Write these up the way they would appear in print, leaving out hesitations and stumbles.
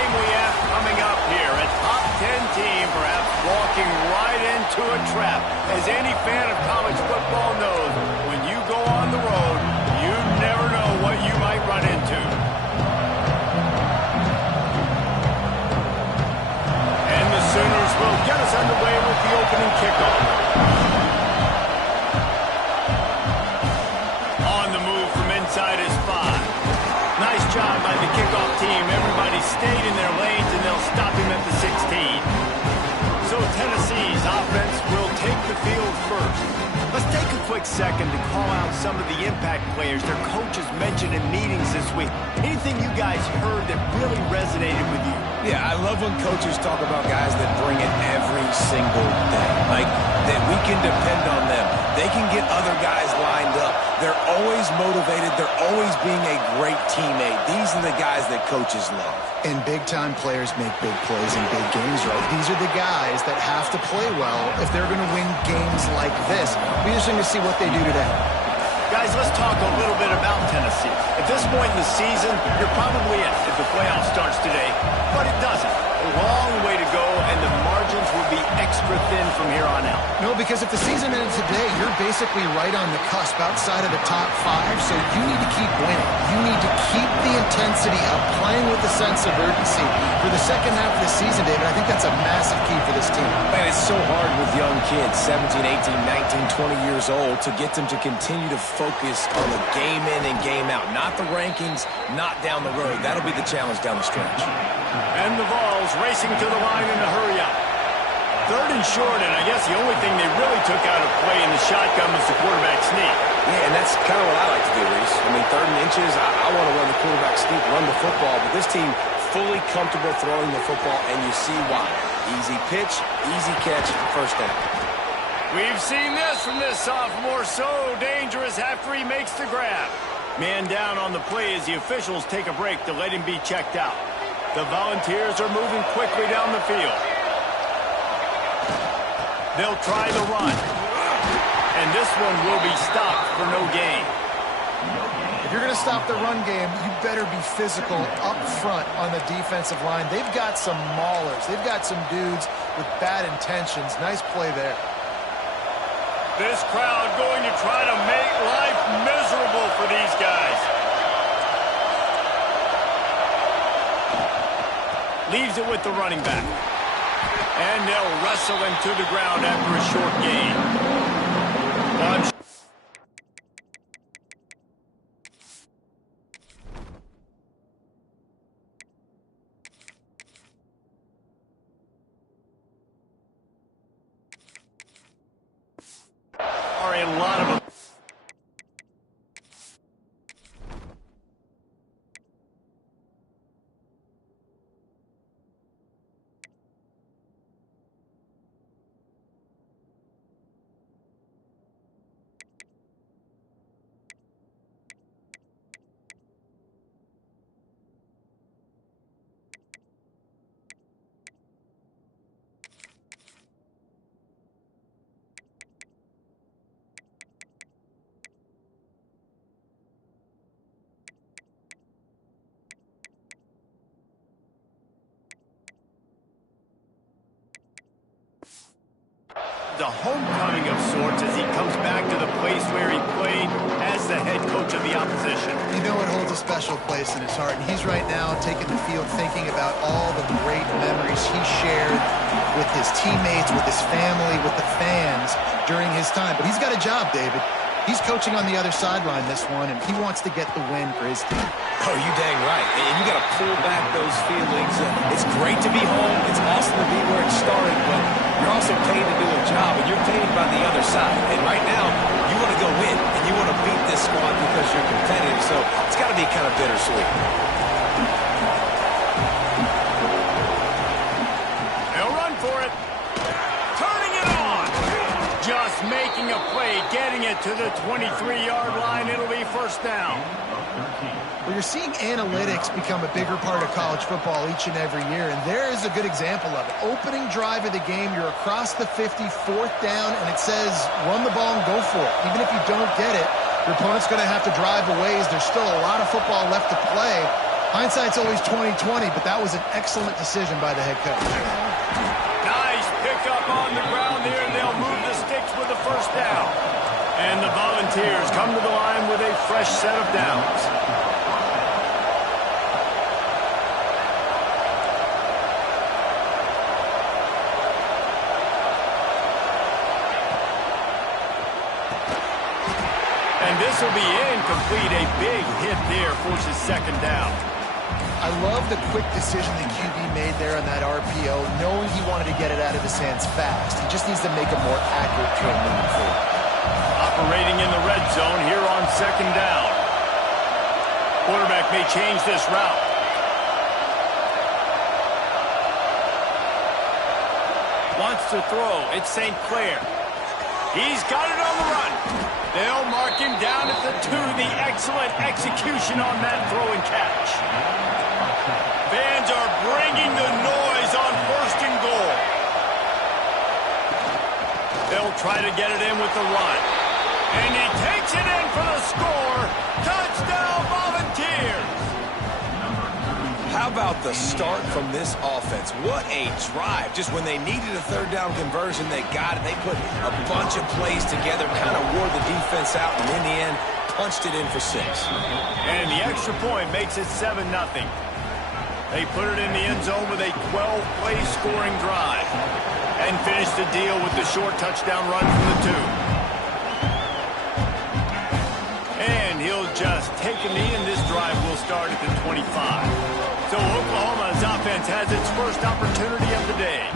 game we have coming up here. A top 10 team perhaps walking right into a trap. As any fan of college football knows, when you go on the road, you never know what you might run into. And the Sooners will get us underway with the opening kickoff. On the move from inside is 5. Nice job by the kickoff team. Everybody stayed in their lanes, and they'll stop him at the 16. So Tennessee's offense will take the field first. Let's take a quick second to call out some of the impact players their coaches mentioned in meetings this week. Anything you guys heard that really resonated with you? Yeah, I love when coaches talk about guys that bring it every single day. Like, that we can depend on them. They can get other guys lined up. They're always motivated. They're always being a great teammate. These are the guys that coaches love. And big-time players make big plays in big games, right? These are the guys that have to play well if they're going to win games like this. Be interesting to see what they do today. Guys, let's talk a little bit about Tennessee. At this point in the season, you're probably in if the playoff starts today, but it doesn't. A long way to go, and the margins will be extra thin from here on out. No, because if the season ended today, you're basically right on the cusp outside of the top 5, so you need to keep winning. You need to keep the intensity up, playing with a sense of urgency. For the second half of the season, David, I think that's a massive key for this team. Man, it's so hard with young kids, 17, 18, 19, 20 years old, to get them to continue to focus on the game in and game out. Not the rankings, not down the road. That'll be the challenge down the stretch. And the Vols racing to the line in a hurry-up. 3rd and short, and I guess the only thing they really took out of play in the shotgun was the quarterback sneak. Yeah, and that's kind of what I like to do, Reese. I mean, 3rd and inches, I want to run the quarterback sneak, run the football, but this team fully comfortable throwing the football, and you see why. Easy pitch, easy catch, first down. We've seen this from this sophomore, so dangerous after he makes the grab. Man down on the play as the officials take a break to let him be checked out. The Volunteers are moving quickly down the field. They'll try the run. And this one will be stopped for no gain. If you're going to stop the run game, you better be physical up front on the defensive line. They've got some maulers. They've got some dudes with bad intentions. Nice play there. This crowd going to try to make life miserable for these guys. Leaves it with the running back. And they'll wrestle him to the ground after a short gain. Are a lot of them. The homecoming of sorts as he comes back to the place where he played as the head coach of the opposition. You know it holds a special place in his heart, and he's right now taking the field thinking about all the great memories he shared with his teammates, with his family, with the fans during his time. But he's got a job, David. He's coaching on the other sideline this one, and he wants to get the win for his team. Oh, you dang right. And you got to pull back those feelings. It's great to be home. It's awesome to be where it started, but you're also paid to do a job, and you're paid by the other side. And right now, you want to go win, and you want to beat this squad because you're competitive. So it's got to be kind of bittersweet. They'll run for it. Turning it on. Just making a play, getting it to the 23-yard line. It'll be first down. Well, you're seeing analytics become a bigger part of college football each and every year, and there is a good example of it. Opening drive of the game, you're across the 50, 4th down, and it says run the ball and go for it. Even if you don't get it, your opponent's going to have to drive a ways. There's still a lot of football left to play. Hindsight's always 20/20, but that was an excellent decision by the head coach. Nice pickup on the ground there, and they'll move the sticks with the first down. And the Volunteers come to the line with a fresh set of downs. And this will be incomplete. A big hit there forces second down. I love the quick decision the QB made there on that RPO, knowing he wanted to get it out of his hands fast. He just needs to make a more accurate throw moving forward. Operating in the red zone here on second down. Quarterback may change this route. Wants to throw. It's St. Clair. He's got it on the run. They'll mark him down at the 2. The excellent execution on that throw and catch. Fans are bringing the noise on 1st and goal. They'll try to get it in with the run. And he takes it in for the score. Touchdown, Volunteers. How about the start from this offense? What a drive. Just when they needed a 3rd down conversion, they got it. They put a bunch of plays together, kind of wore the defense out, and in the end, punched it in for 6. And the extra point makes it 7-0. They put it in the end zone with a 12-play scoring drive and finish the deal with the short touchdown run from the 2. And he'll just take a knee, and this drive will start at the 25. So Oklahoma's offense has its first opportunity of the day.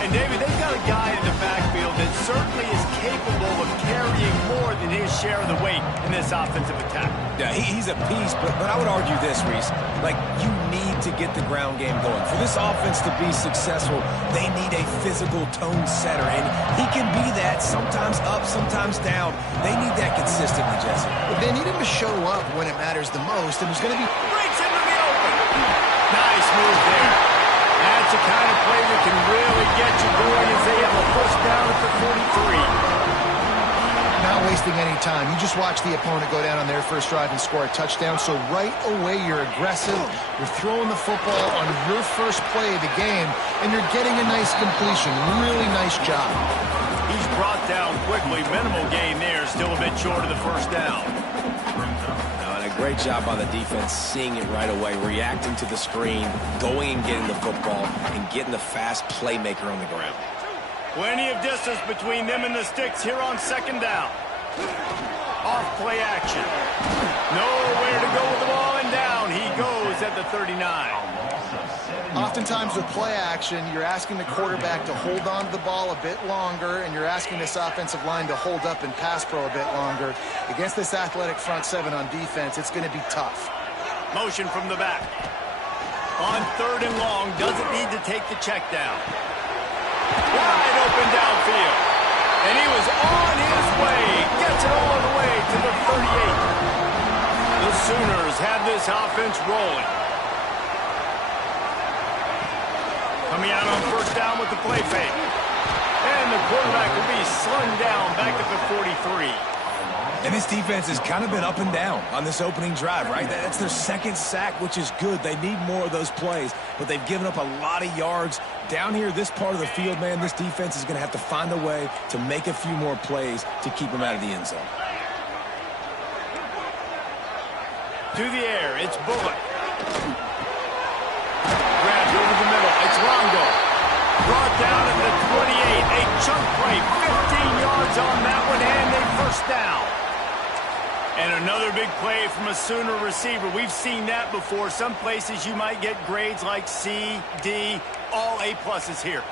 And, David, they've got a guy in the backfield that certainly is capable of carrying more than his share of the weight in this offensive attack. Yeah, he's a piece, but I would argue this, Reese. Like, you need to get the ground game going. For this offense to be successful, they need a physical tone setter, and he can be that, sometimes up, sometimes down. They need that consistently, Jesse. But they need him to show up when it matters the most, and there's going to be... Breaks into the open. Nice move there. That's the kind of play that can really get you going as they have a first down at the 43. Not wasting any time. You just watch the opponent go down on their first drive and score a touchdown. So right away, you're aggressive. You're throwing the football on your first play of the game, and you're getting a nice completion. Really nice job. He's brought down quickly. Minimal gain there. Still a bit short of the first down. And a great job by the defense, seeing it right away, reacting to the screen, going and getting the football, and getting the fast playmaker on the ground. Plenty of distance between them and the sticks here on second down. Off play action. Nowhere to go with the ball, and down he goes at the 39. Oftentimes with play action, you're asking the quarterback to hold on to the ball a bit longer, and you're asking this offensive line to hold up and pass pro a bit longer. Against this athletic front 7 on defense, it's going to be tough. Motion from the back. On 3rd and long, doesn't need to take the check down. Wide open downfield. And he was on his way. Gets it all the way to the 38. The Sooners have this offense rolling. Coming out on first down with the play fake. And the quarterback will be slung down back at the 43. And this defense has kind of been up and down on this opening drive, right? That's their 2nd sack, which is good. They need more of those plays, but they've given up a lot of yards. Down here, this part of the field, man, this defense is going to have to find a way to make a few more plays to keep them out of the end zone. To the air, it's Bullock. Grabbed over the middle, it's Longo. Brought down at the 28, a chunk play, 15 yards on that one, and a first down. And another big play from a Sooner receiver. We've seen that before. Some places you might get grades like C, D, all A-pluses here.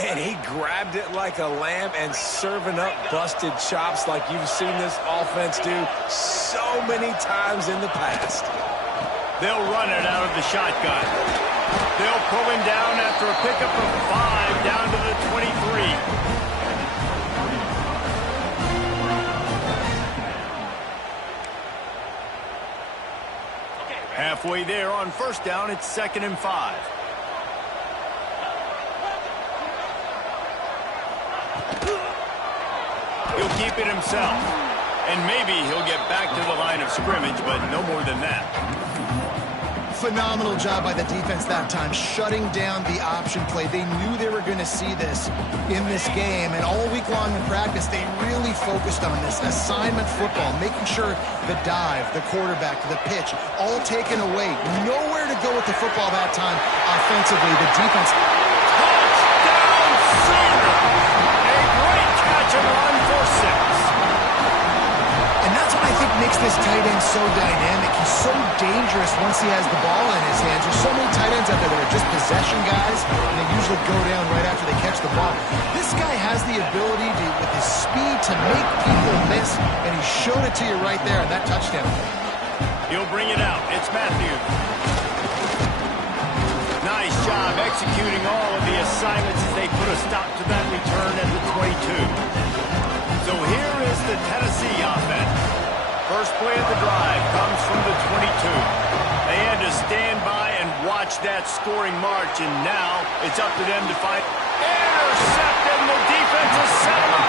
And he grabbed it like a lamb and serving up busted chops like you've seen this offense do so many times in the past. They'll run it out of the shotgun. They'll pull him down after a pickup of 5 down to the 23. Halfway there on first down, it's 2nd and 5. He'll keep it himself. And maybe he'll get back to the line of scrimmage, but no more than that. Phenomenal job by the defense that time, shutting down the option play. They knew they were going to see this in this game, and all week long in practice, they really focused on this assignment football, making sure the dive, the quarterback, the pitch, all taken away. Nowhere to go with the football that time offensively. The defense. Touchdown, Sooner! A great catch and run for 6. And that's what I think makes this tight end so dynamic. He's so dangerous once he has the ball in his hands. There's so many tight ends out there that are just possession guys, and they usually go down right after they catch the ball. This guy has the ability to, with his speed, to make people miss, and he showed it to you right there on that touchdown. He'll bring it out. It's Matthews. Nice job executing all of the assignments as they put a stop to that return at the 22. So here is the Tennessee offense. First play of the drive comes from the 22. They had to stand by and watch that scoring march, and now it's up to them to find. Intercepted, the defense has set him up.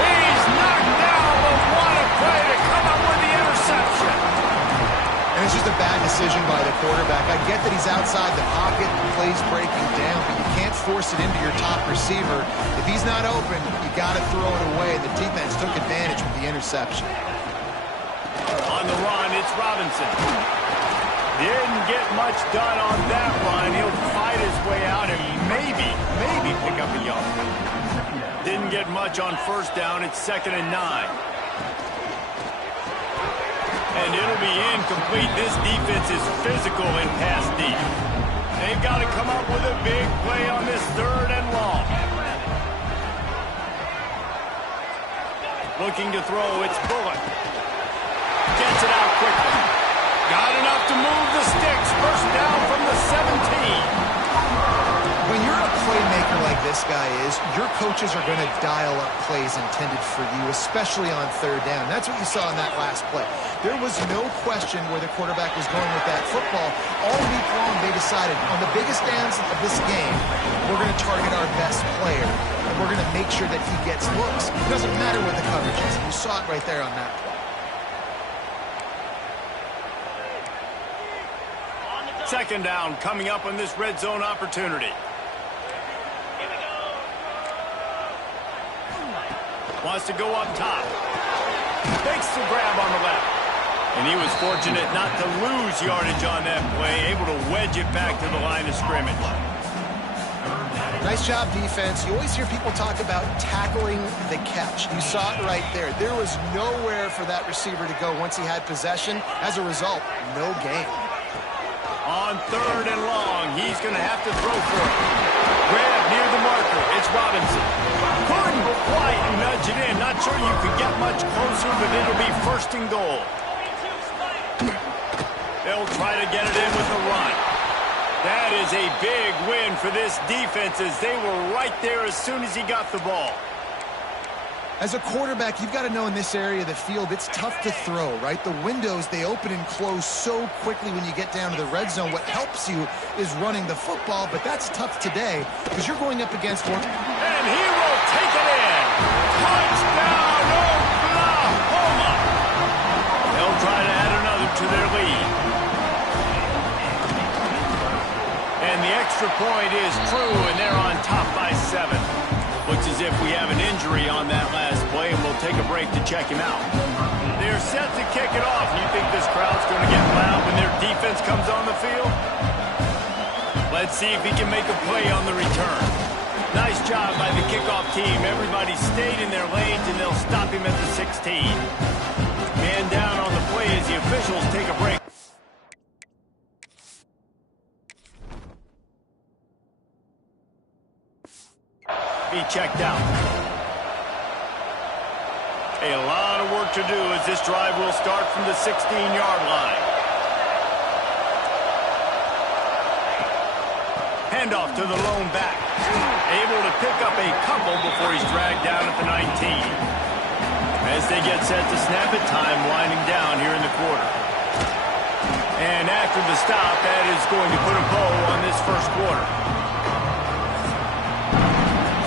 He's knocked down, but what a play to come up with the interception. And it's just a bad decision by the quarterback. I get that he's outside the pocket, the play's breaking down, but you can't force it into your top receiver. If he's not open, you got to throw it away. The defense took advantage with the interception. On the run, it's Robinson. Didn't get much done on that run. He'll fight his way out and maybe pick up a yard. Didn't get much on first down. It's 2nd and 9. And it'll be incomplete. This defense is physical in pass deep. They've got to come up with a big play on this 3rd and long. Looking to throw, it's Bullock. Gets it out quickly. Got enough to move the sticks. First down from the 17. When you're a playmaker like this guy is, your coaches are going to dial up plays intended for you, especially on 3rd down. That's what you saw in that last play. There was no question where the quarterback was going with that football. All week long, they decided, on the biggest downs of this game, we're going to target our best player, and we're going to make sure that he gets looks. It doesn't matter what the coverage is. You saw it right there on that play. 2nd down coming up on this red zone opportunity. Wants to go up top. Takes the grab on the left. And he was fortunate not to lose yardage on that play, able to wedge it back to the line of scrimmage. Nice job, defense. You always hear people talk about tackling the catch. You saw it right there. There was nowhere for that receiver to go once he had possession. As a result, no gain. On 3rd and long, he's going to have to throw for it. Grab near the marker. It's Robinson. Couldn't quite nudge it in. Not sure you could get much closer, but it'll be 1st and goal. They'll try to get it in with the run. That is a big win for this defense as they were right there as soon as he got the ball. As a quarterback, you've got to know in this area of the field, it's tough to throw, right? The windows, they open and close so quickly when you get down to the red zone. What helps you is running the football, but that's tough today because you're going up against one. And he will take it in. Touchdown, Oklahoma. They'll try to add another to their lead. And the extra point is true, and they're on top by 7. Looks as if we have an injury on that last play, and we'll take a break to check him out. They're set to kick it off. You think this crowd's going to get loud when their defense comes on the field? Let's see if he can make a play on the return. Nice job by the kickoff team. Everybody stayed in their lanes, and they'll stop him at the 16. Man down on the play as the officials take a break. Be checked out. A lot of work to do as this drive will start from the 16-yard line. Handoff to the lone back. Able to pick up a couple before he's dragged down at the 19. As they get set to snap it, time winding down here in the quarter. And after the stop, that is going to put a bow on this first quarter.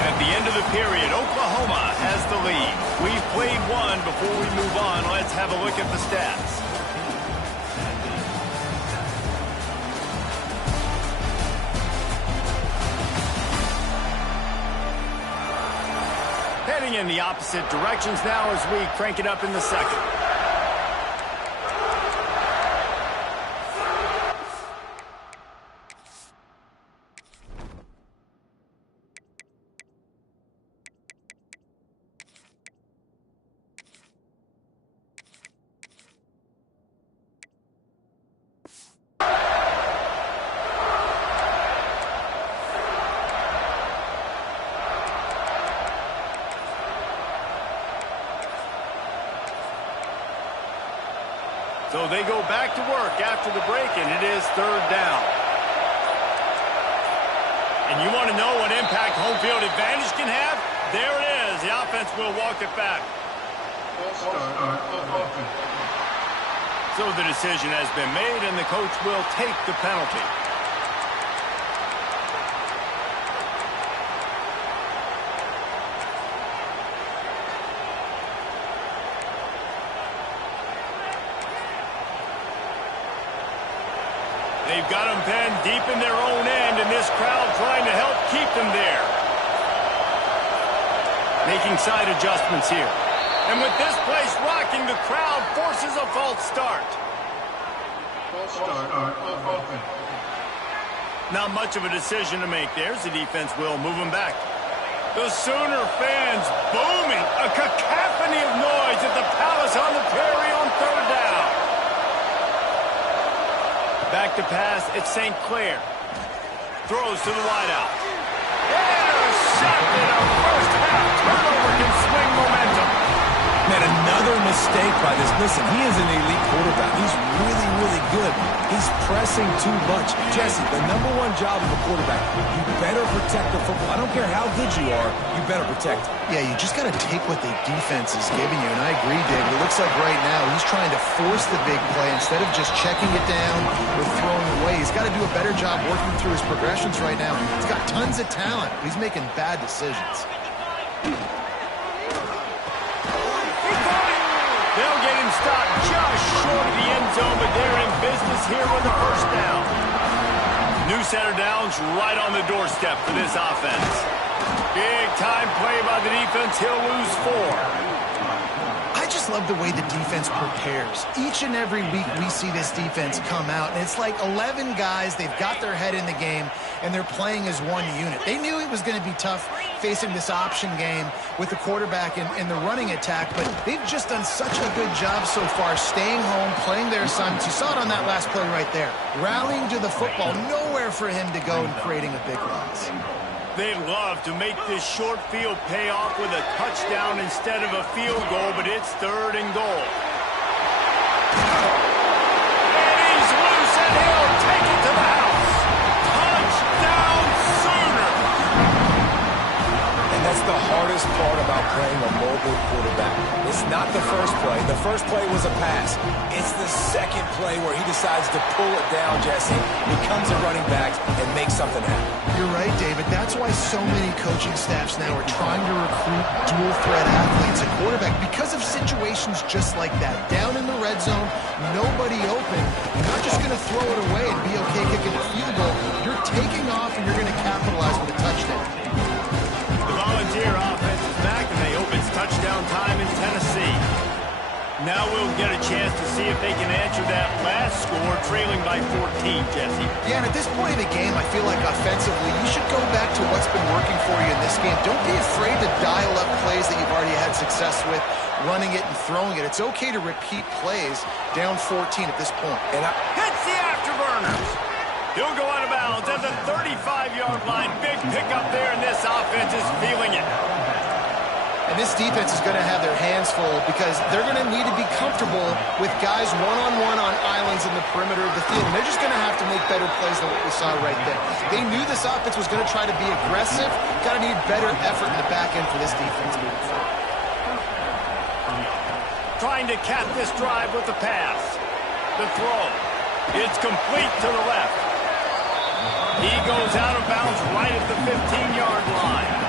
At the end of the period, Oklahoma has the lead. We've played one. Before we move on, let's have a look at the stats. going in the opposite directions now as we crank it up in the second. So they go back to work after the break, and it is third down. And you want to know what impact home field advantage can have? There it is. The offense will walk it back. So the decision has been made, and the coach will take the penalty. They've got them pinned deep in their own end, and this crowd trying to help keep them there. Making side adjustments here. And with this place rocking, the crowd forces a false start. Not much of a decision to make there, as the defense will move them back. The Sooner fans booming, a cacophony of noise at the Palace on the Prairie on third down. Back to pass, it's St. Clair. Throws to the wideout. Intercepted. A first half turnover can swing momentum. Man, another mistake by this. Listen, he is an elite quarterback. He's really, really good. He's pressing too much. Jesse, the #1 job of a quarterback, you better protect the football. I don't care how good you are, you better protect it. Yeah, you just got to take what the defense is giving you, and I agree, David. It looks like right now he's trying to force the big play instead of just checking it down or throwing away. He's got to do a better job working through his progressions right now. He's got tons of talent. He's making bad decisions. They'll get him stopped just short of the end zone, but they're in business here with a first down. New center downs right on the doorstep for this offense. Big time play by the defense. He'll lose 4. I just love the way the defense prepares. Each and every week we see this defense come out, and it's like 11 guys. They've got their head in the game, and they're playing as one unit. They knew it was going to be tough facing this option game with the quarterback in the running attack, but they've just done such a good job so far staying home, playing their assignments. You saw it on that last play right there. Rallying to the football, nowhere for him to go and creating a big loss. They love to make this short field pay off with a touchdown instead of a field goal, but it's third and goal. And he's loose, and he'll take it to the house. Touchdown Sooners! And that's the hardest part about playing a mobile quarterback. It's not the first play. The first play was a pass. It's the second play where he decides to pull it down, Jesse, becomes a running back, and makes something happen. You're right, David. That's why so many coaching staffs now are trying to recruit dual-threat athletes at quarterback because of situations just like that. Down in the red zone, nobody open. You're not just going to throw it away and be okay kicking a field goal. You're taking off, and you're going to capitalize with a touchdown. The Volunteer offense is back, and they hope it's touchdown time in Tennessee. Now we'll get a chance to see if they can answer that last score, trailing by 14, Jesse. Yeah, and at this point of the game, I feel like offensively, you should go back to what's been working for you in this game. Don't be afraid to dial up plays that you've already had success with, running it and throwing it. It's okay to repeat plays down 14 at this point. And hits the afterburners. He'll go out of bounds at the 35-yard line. Big pickup there, and this offense is feeling it. And this defense is going to have their hands full because they're going to need to be comfortable with guys one-on-one on islands in the perimeter of the field. And they're just going to have to make better plays than what we saw right there. They knew this offense was going to try to be aggressive. Got to need better effort in the back end for this defense moving forward. Trying to cap this drive with the pass. The throw. It's complete to the left. He goes out of bounds right at the 15-yard line.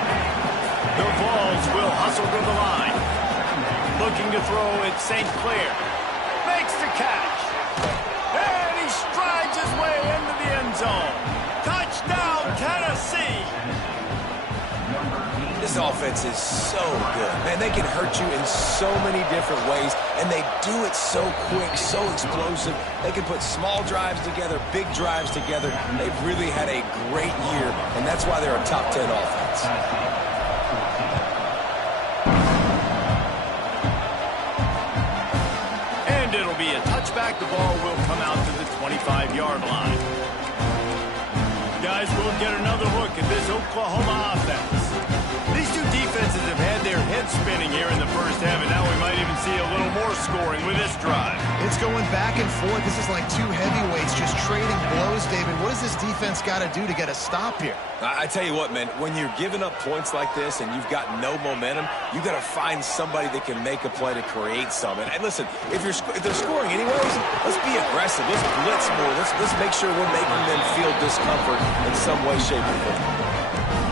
The Vols will hustle to the line. Looking to throw at St. Clair. Makes the catch. And he strides his way into the end zone. Touchdown, Tennessee! This This offense is so good. Man, they can hurt you in so many different ways, and they do it so quick, so explosive. They can put small drives together, big drives together. They've really had a great year, and that's why they're a top 10 offense. And it'll be a touchback. The ball will come out to the 25-yard line. Guys, we'll get another look at this Oklahoma offense. These two defenses have had their heads spinning here in the first half, and now we might even see a little more scoring with this drive. It's going back and forth. This is like two heavyweights just trading blows, David. What does this defense got to do to get a stop here? I tell you what, man, when you're giving up points like this and you've got no momentum, you got to find somebody that can make a play to create something. And listen, if they're scoring anyways, let's be aggressive. Let's blitz more. Let's make sure we're making them feel discomfort in some way, shape, or form.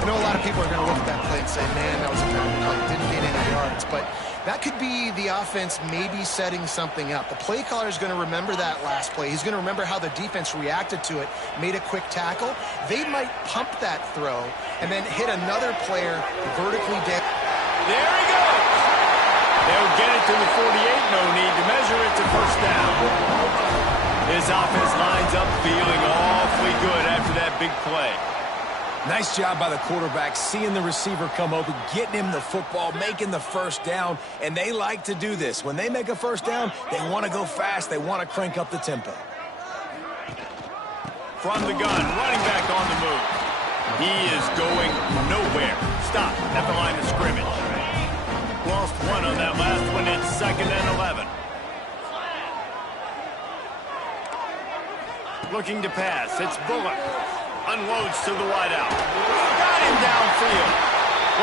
I know a lot of people are going to look at that play and say, man, that was a terrible play. Didn't gain any yards. But that could be the offense maybe setting something up. The play caller is going to remember that last play. He's going to remember how the defense reacted to it, made a quick tackle. They might pump that throw and then hit another player vertically down. There he goes. They'll get it to the 48. No need to measure it to first down. This offense lines up feeling awfully good after that big play. Nice job by the quarterback, seeing the receiver come open, getting him the football, making the first down, and they like to do this. When they make a first down, they want to go fast. They want to crank up the tempo. From the gun, running back on the move. He is going nowhere. Stop at the line of scrimmage. Lost one on that last one. It's 2nd and 11. Looking to pass. It's Bullock. Unloads to the wideout. Got him downfield.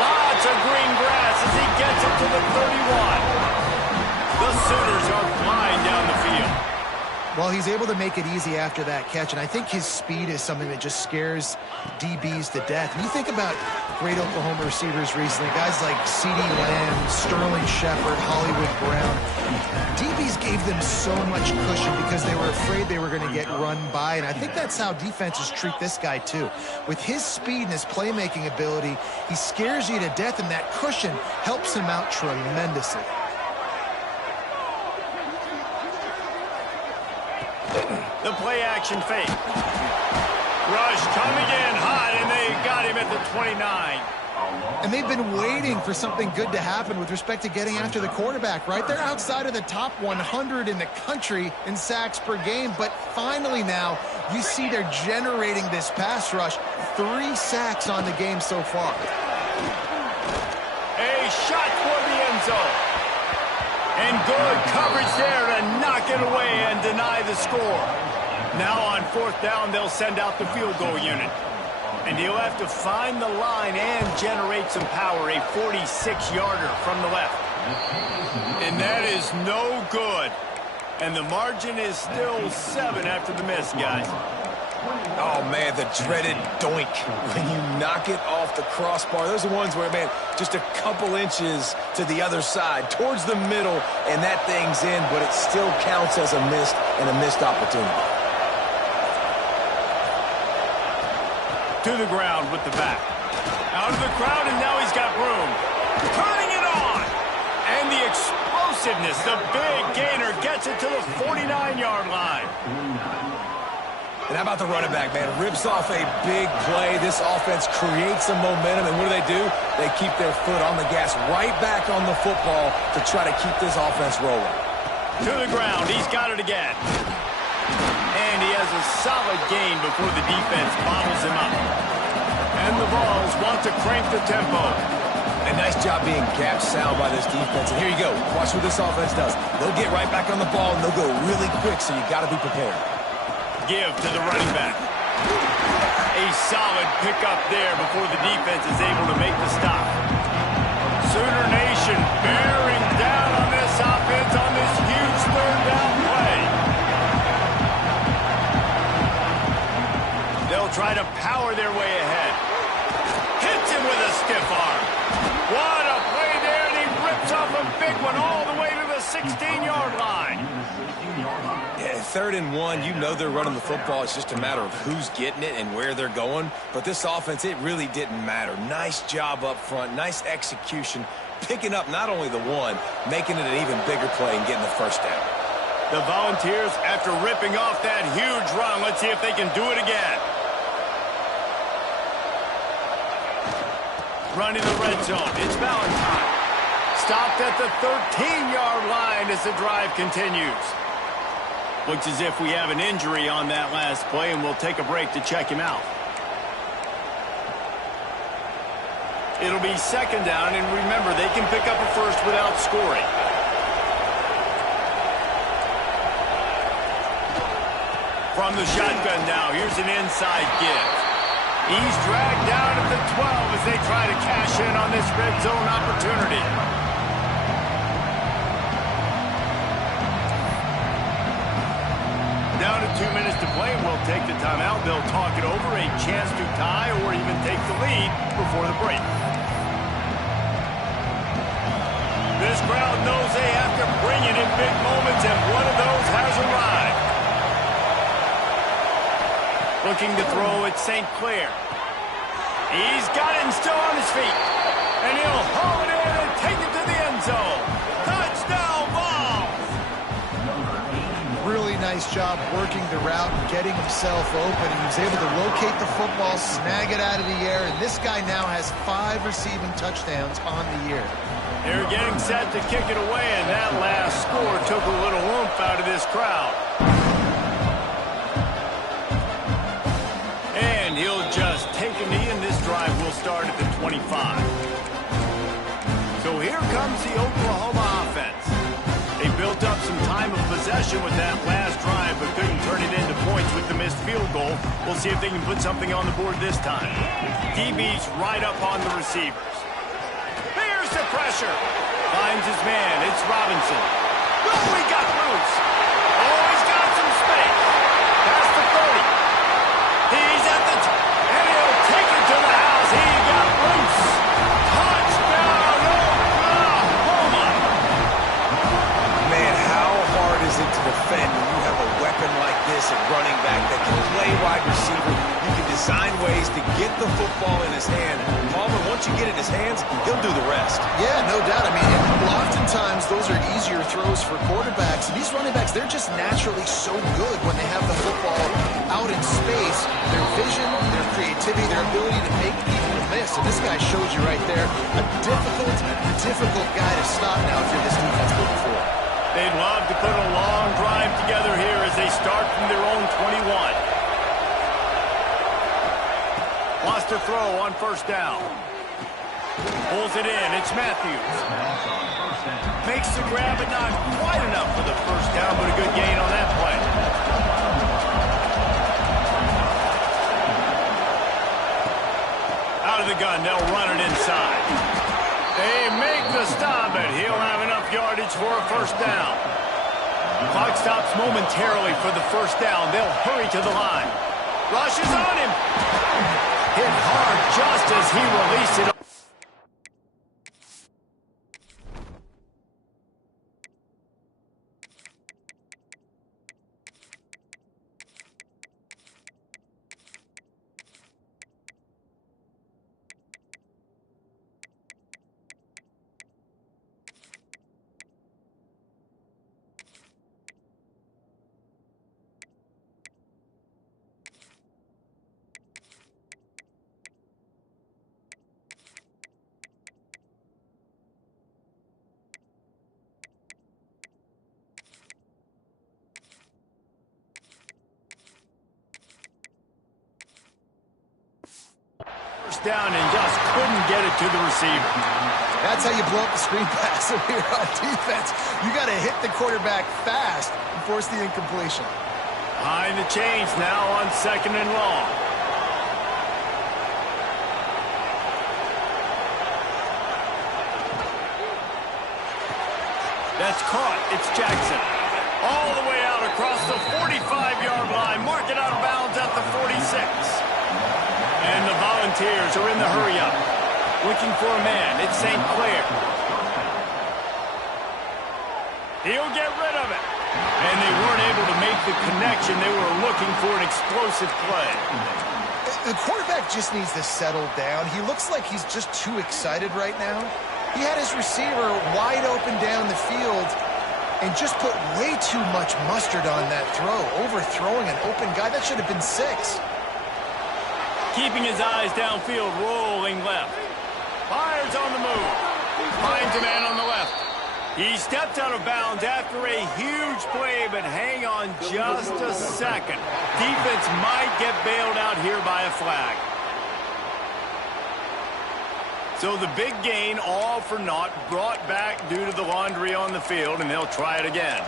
Lots of green grass as he gets it to the 31. The Sooners are flying down the field. Well, he's able to make it easy after that catch, and I think his speed is something that just scares DBs to death. When you think about great Oklahoma receivers recently, guys like C.D. Lamb, Sterling Shepard, Hollywood Brown, DBs gave them so much cushion because they were afraid they were going to get run by, and I think that's how defenses treat this guy too. With his speed and his playmaking ability, he scares you to death, and that cushion helps him out tremendously. The play action fake. Rush coming in hot, and they got him at the 29. And they've been waiting for something good to happen with respect to getting after the quarterback, right? They're outside of the top 100 in the country in sacks per game, but finally now you see they're generating this pass rush. 3 sacks on the game so far. A shot for the end zone. And good coverage there to knock it away and deny the score. Now on 4th down, they'll send out the field goal unit. And he'll have to find the line and generate some power. A 46-yarder from the left. And that is no good. And the margin is still 7 after the miss, guys. Oh, man, the dreaded doink. When you knock it off the crossbar, those are ones where, man, just a couple inches to the other side, towards the middle, and that thing's in, but it still counts as a missed opportunity. To the ground with the back. Out of the crowd, and now he's got room. Turning it on. And the explosiveness, the big gainer gets it to the 49-yard line. And how about the running back, man? Rips off a big play. This offense creates some momentum, and what do? They keep their foot on the gas, right back on the football to try to keep this offense rolling. To the ground. He's got it again. And he has a solid gain before the defense bottles him up. And the Vols want to crank the tempo. A nice job being gap sound by this defense. And here you go. Watch what this offense does. They'll get right back on the ball, and they'll go really quick, so you got to be prepared. Give to the running back. A solid pickup there before the defense is able to make the stop. Sooner Nation bearing down on this offense on this huge 3rd down play. They'll try to power their way ahead. Hits him with a stiff arm. What a play there, and he rips off a big one all the way to the 16-yard line. Yeah, 3rd and 1, you know they're running the football. It's just a matter of who's getting it and where they're going. But this offense, it really didn't matter. Nice job up front, nice execution, picking up not only the one, making it an even bigger play and getting the first down. The Volunteers, after ripping off that huge run, let's see if they can do it again. Running the red zone, it's Valentine. Stopped at the 13-yard line as the drive continues. Looks as if we have an injury on that last play, and we'll take a break to check him out. It'll be 2nd down, and remember, they can pick up a first without scoring. From the shotgun now, here's an inside give. He's dragged down at the 12 as they try to cash in on this red zone opportunity. Down to 2 minutes to play. We'll take the timeout. They'll talk it over, a chance to tie or even take the lead before the break. This crowd knows they have to bring it in big moments, and one of those has arrived. Looking to throw at St. Clair. He's got it and still on his feet. And he'll haul it in and take it to the end zone. Touchdown, Vols! Really nice job working the route and getting himself open. He was able to locate the football, snag it out of the air, and this guy now has 5 receiving touchdowns on the year. They're getting set to kick it away, and that last score took a little oomph out of this crowd. And he'll just take a knee, and this drive will start at the 25. So here comes the Oklahoma offense. They built up some time of possession with that last drive, but couldn't turn it into points with the missed field goal. We'll see if they can put something on the board this time. DB's right up on the receivers. Here's the pressure. Finds his man. It's Robinson. Oh, he got loose. Oh, he's got some space. Past the 30. He's at the and he'll take it to the house. He got loose. Touchdown, Oklahoma. Man, how hard is it to defend when you have a weapon like this at running back that can play wide receiver? You can design ways to get the football in his hand. Palmer, once you get it in his hands, he'll do the rest. Yeah, no doubt. I mean, oftentimes those are easier throws for quarterbacks. And these running backs, they're just naturally so good when they have the football out in space. Their vision, their creativity, their ability to make people miss. And this guy shows you right there a difficult guy to stop now if you're this defense moving forward. They'd love to put a long drive together here as they start from their own 21. Lost to throw on 1st down. Pulls it in. It's Matthews. Makes the grab, but not quite enough for the 1st down, but a good gain on that play. Out of the gun, they'll run it inside. They make the stop, and he'll have enough yardage for a 1st down. Clock stops momentarily for the 1st down. They'll hurry to the line. Rush is on him. Hit hard just as he released it. Down and just couldn't get it to the receiver. That's how you blow up the screen pass here on defense. You got to hit the quarterback fast and force the incompletion. Behind the chains now on 2nd and long. That's caught. It's Jackson. All the way out across the 45-yard line. Mark it out of bounds at the 46. And the Volunteers are in the hurry-up. Looking for a man. It's St. Clair. He'll get rid of it. And they weren't able to make the connection. They were looking for an explosive play. The quarterback just needs to settle down. He looks like he's just too excited right now. He had his receiver wide open down the field and just put way too much mustard on that throw, overthrowing an open guy. That should have been 6. Keeping his eyes downfield, rolling left. Fires on the move. Finds a man on the left. He stepped out of bounds after a huge play, but hang on just a second. Defense might get bailed out here by a flag. So the big gain, all for naught, brought back due to the laundry on the field, and they'll try it again.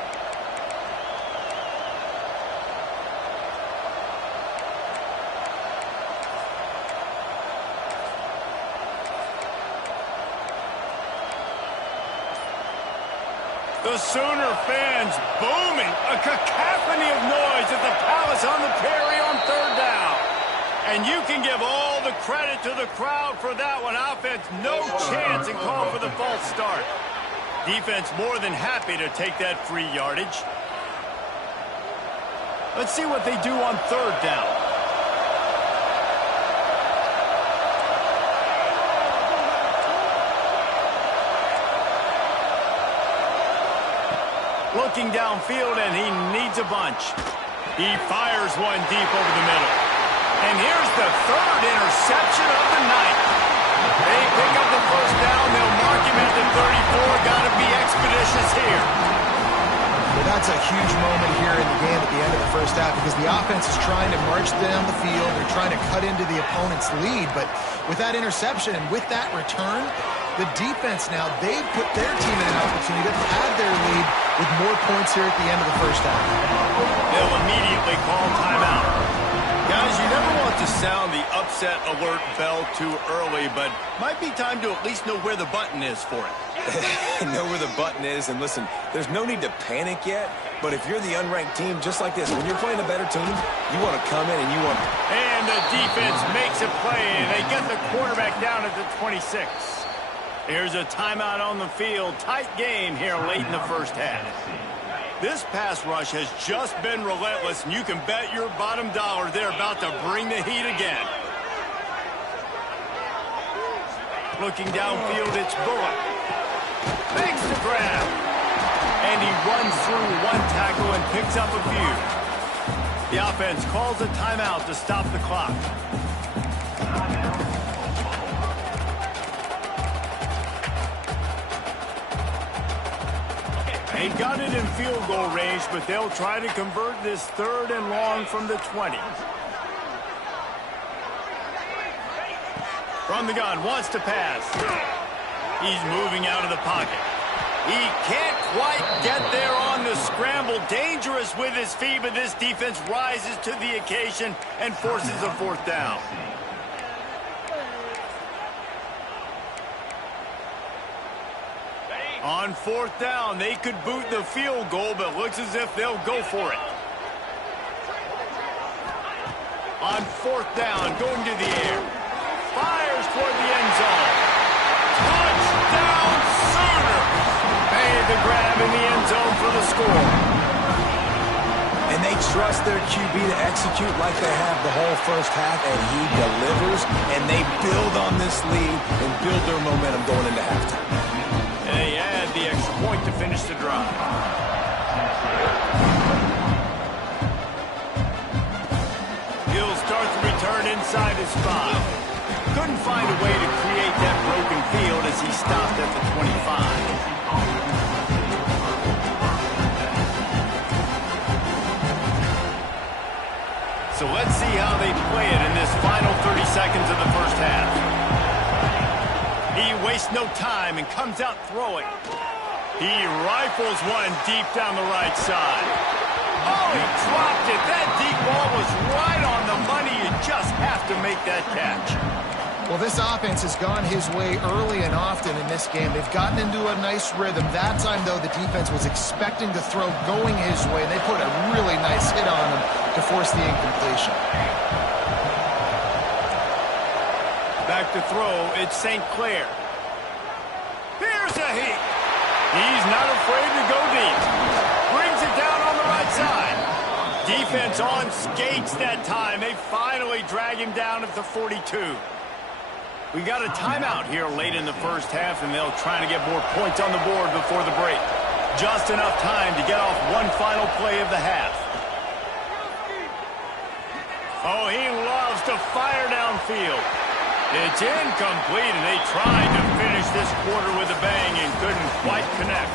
The Sooner fans booming, a cacophony of noise at the Palace on the Prairie on 3rd down. And you can give all the credit to the crowd for that one. Offense, no chance, and call for the false start. Defense more than happy to take that free yardage. Let's see what they do on 3rd down. Looking downfield, and he needs a bunch. He fires one deep over the middle. And here's the 3rd interception of the night. They pick up the 1st down. They'll mark him at the 34. Got to be expeditious here. Well, that's a huge moment here in the game at the end of the 1st half because the offense is trying to march down the field. They're trying to cut into the opponent's lead. But with that interception and with that return, the defense now, they've put their team in an opportunity to pad their lead with more points here at the end of the 1st half. They'll immediately call timeout. Guys, you never want to sound the upset alert bell too early, but might be time to at least know where the button is for it. Know where the button is, and listen, there's no need to panic yet, but if you're the unranked team, just like this, when you're playing a better team, you want to come in and you want to... And the defense makes a play, and they get the quarterback down at the 26. Here's a timeout on the field. Tight game here late in the 1st half. This pass rush has just been relentless, and you can bet your bottom dollar they're about to bring the heat again. Looking downfield, it's Bullock. Makes the grab. And he runs through one tackle and picks up a few. The offense calls a timeout to stop the clock. They've got it in field goal range, but they'll try to convert this 3rd and long from the 20. From the gun, wants to pass. He's moving out of the pocket. He can't quite get there on the scramble. Dangerous with his feet, but this defense rises to the occasion and forces a 4th down. On 4th down, they could boot the field goal, but looks as if they'll go for it. On 4th down, going to the air. Fires toward the end zone. Touchdown, Sooners! Made the grab in the end zone for the score. And they trust their QB to execute like they have the whole 1st half, and he delivers, and they build on this lead and build their momentum going into halftime. They add the extra point to finish the drive. He'll start the return inside his 5. Couldn't find a way to create that broken field as he stopped at the 25. So let's see how they play it in this final 30 seconds of the 1st half. He wastes no time and comes out throwing. He rifles one deep down the right side. Oh, he dropped it. That deep ball was right on the money. You just have to make that catch. Well, this offense has gone his way early and often in this game. They've gotten into a nice rhythm. That time, though, the defense was expecting the throw going his way, and they put a really nice hit on him to force the incompletion. Back to throw, it's St. Clair. Here's a heat. He's not afraid to go deep. Brings it down on the right side. Defense on skates that time. They finally drag him down at the 42. We got a timeout here late in the first half, and they'll try to get more points on the board before the break. Just enough time to get off one final play of the half. Oh, he loves to fire downfield. It's incomplete, and they tried to finish this quarter with a bang and couldn't quite connect.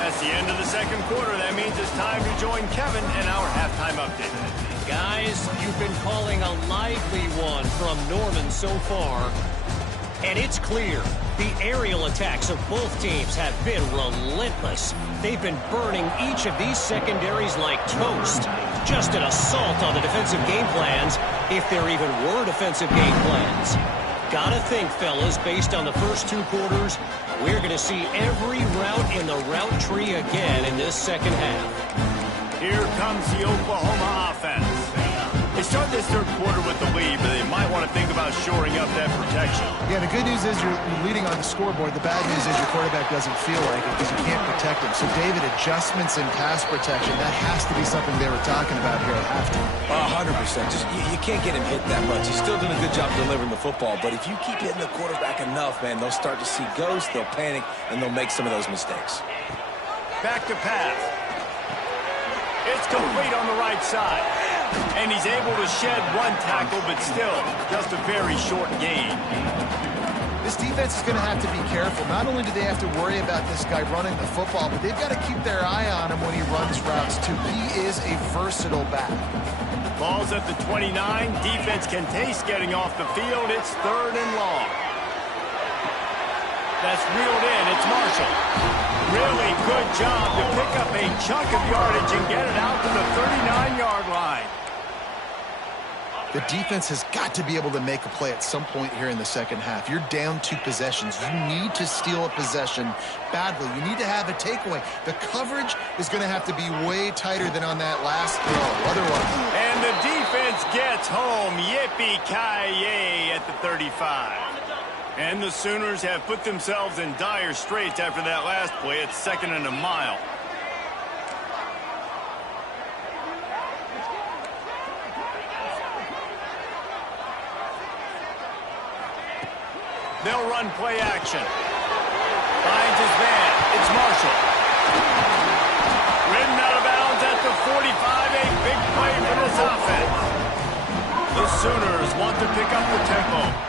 That's the end of the second quarter. That means it's time to join Kevin in our halftime update. Guys, you've been calling a lively one from Norman so far. And it's clear, the aerial attacks of both teams have been relentless. They've been burning each of these secondaries like toast. Just an assault on the defensive game plans, if there even were defensive game plans. Gotta think, fellas, based on the first two quarters, we're going to see every route in the route tree again in this second half. Here comes the Oklahoma offense. They start this third quarter with the lead, but they might want to think about shoring up that protection. Yeah, the good news is you're leading on the scoreboard. The bad news is your quarterback doesn't feel like it because you can't protect him. So, David, adjustments in pass protection, that has to be something they were talking about here at halftime. 100%. Just you can't get him hit that much. He's still doing a good job delivering the football, but if you keep hitting the quarterback enough, man, they'll start to see ghosts, they'll panic, and they'll make some of those mistakes. Back to pass. It's complete on the right side. And he's able to shed one tackle, but still just a very short gain. This defense is going to have to be careful. Not only do they have to worry about this guy running the football, but they've got to keep their eye on him when he runs routes, too. He is a versatile back. Ball's at the 29. Defense can taste getting off the field. It's third and long. That's reeled in. It's Marshall. Really good job to pick up a chunk of yardage and get it out to the 39-yard line. The defense has got to be able to make a play at some point here in the second half. You're down 2 possessions. You need to steal a possession badly. You need to have a takeaway. The coverage is going to have to be way tighter than on that last throw. Otherwise. And the defense gets home. Yippee-ki-yay at the 35. And the Sooners have put themselves in dire straits after that last play. It's second and a mile. They'll run play action. Finds his man. It's Marshall. Ridden out of bounds at the 45. A big play for this offense. The Sooners want to pick up the tempo.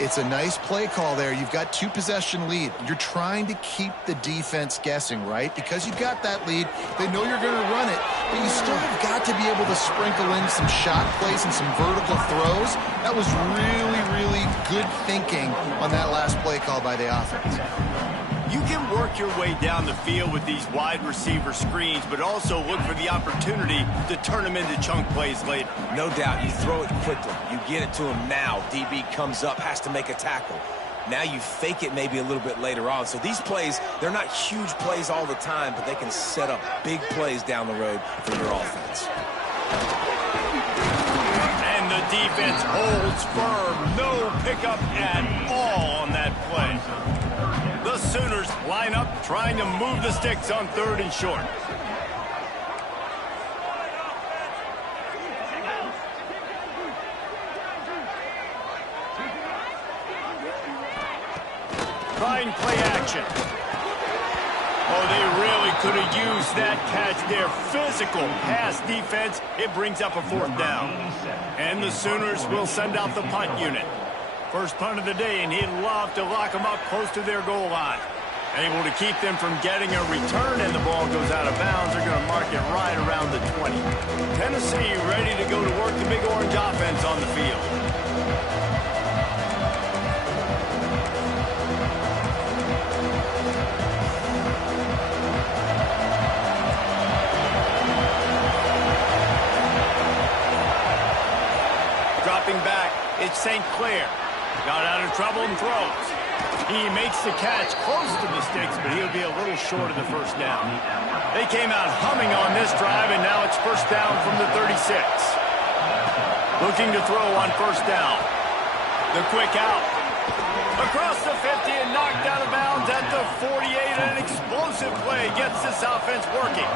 It's a nice play call there. You've got 2-possession lead. You're trying to keep the defense guessing, right? Because you've got that lead, they know you're going to run it, but you still have got to be able to sprinkle in some shot plays and some vertical throws. That was really, really good thinking on that last play call by the offense. You can work your way down the field with these wide receiver screens, but also look for the opportunity to turn them into chunk plays later. No doubt. You throw it quickly. You get it to him now. DB comes up, has to make a tackle. Now you fake it maybe a little bit later on. So these plays, they're not huge plays all the time, but they can set up big plays down the road for your offense. And the defense holds firm. No pickup at all on that play. The Sooners line up, trying to move the sticks on third and short. Trying play action. Oh, they really could have used that catch there. Physical pass defense. It brings up a fourth down. And the Sooners will send out the punt unit. First punt of the day, and he'd love to lock them up close to their goal line. Able to keep them from getting a return, and the ball goes out of bounds. They're going to mark it right around the 20. Tennessee ready to go to work the Big Orange offense on the field. Dropping back, it's St. Clair. Got out of trouble and throws. He makes the catch close to the sticks, but he'll be a little short of the first down. They came out humming on this drive, and now it's first down from the 36. Looking to throw on first down. The quick out. Across the 50 and knocked out of bounds at the 48. An explosive play gets this offense working.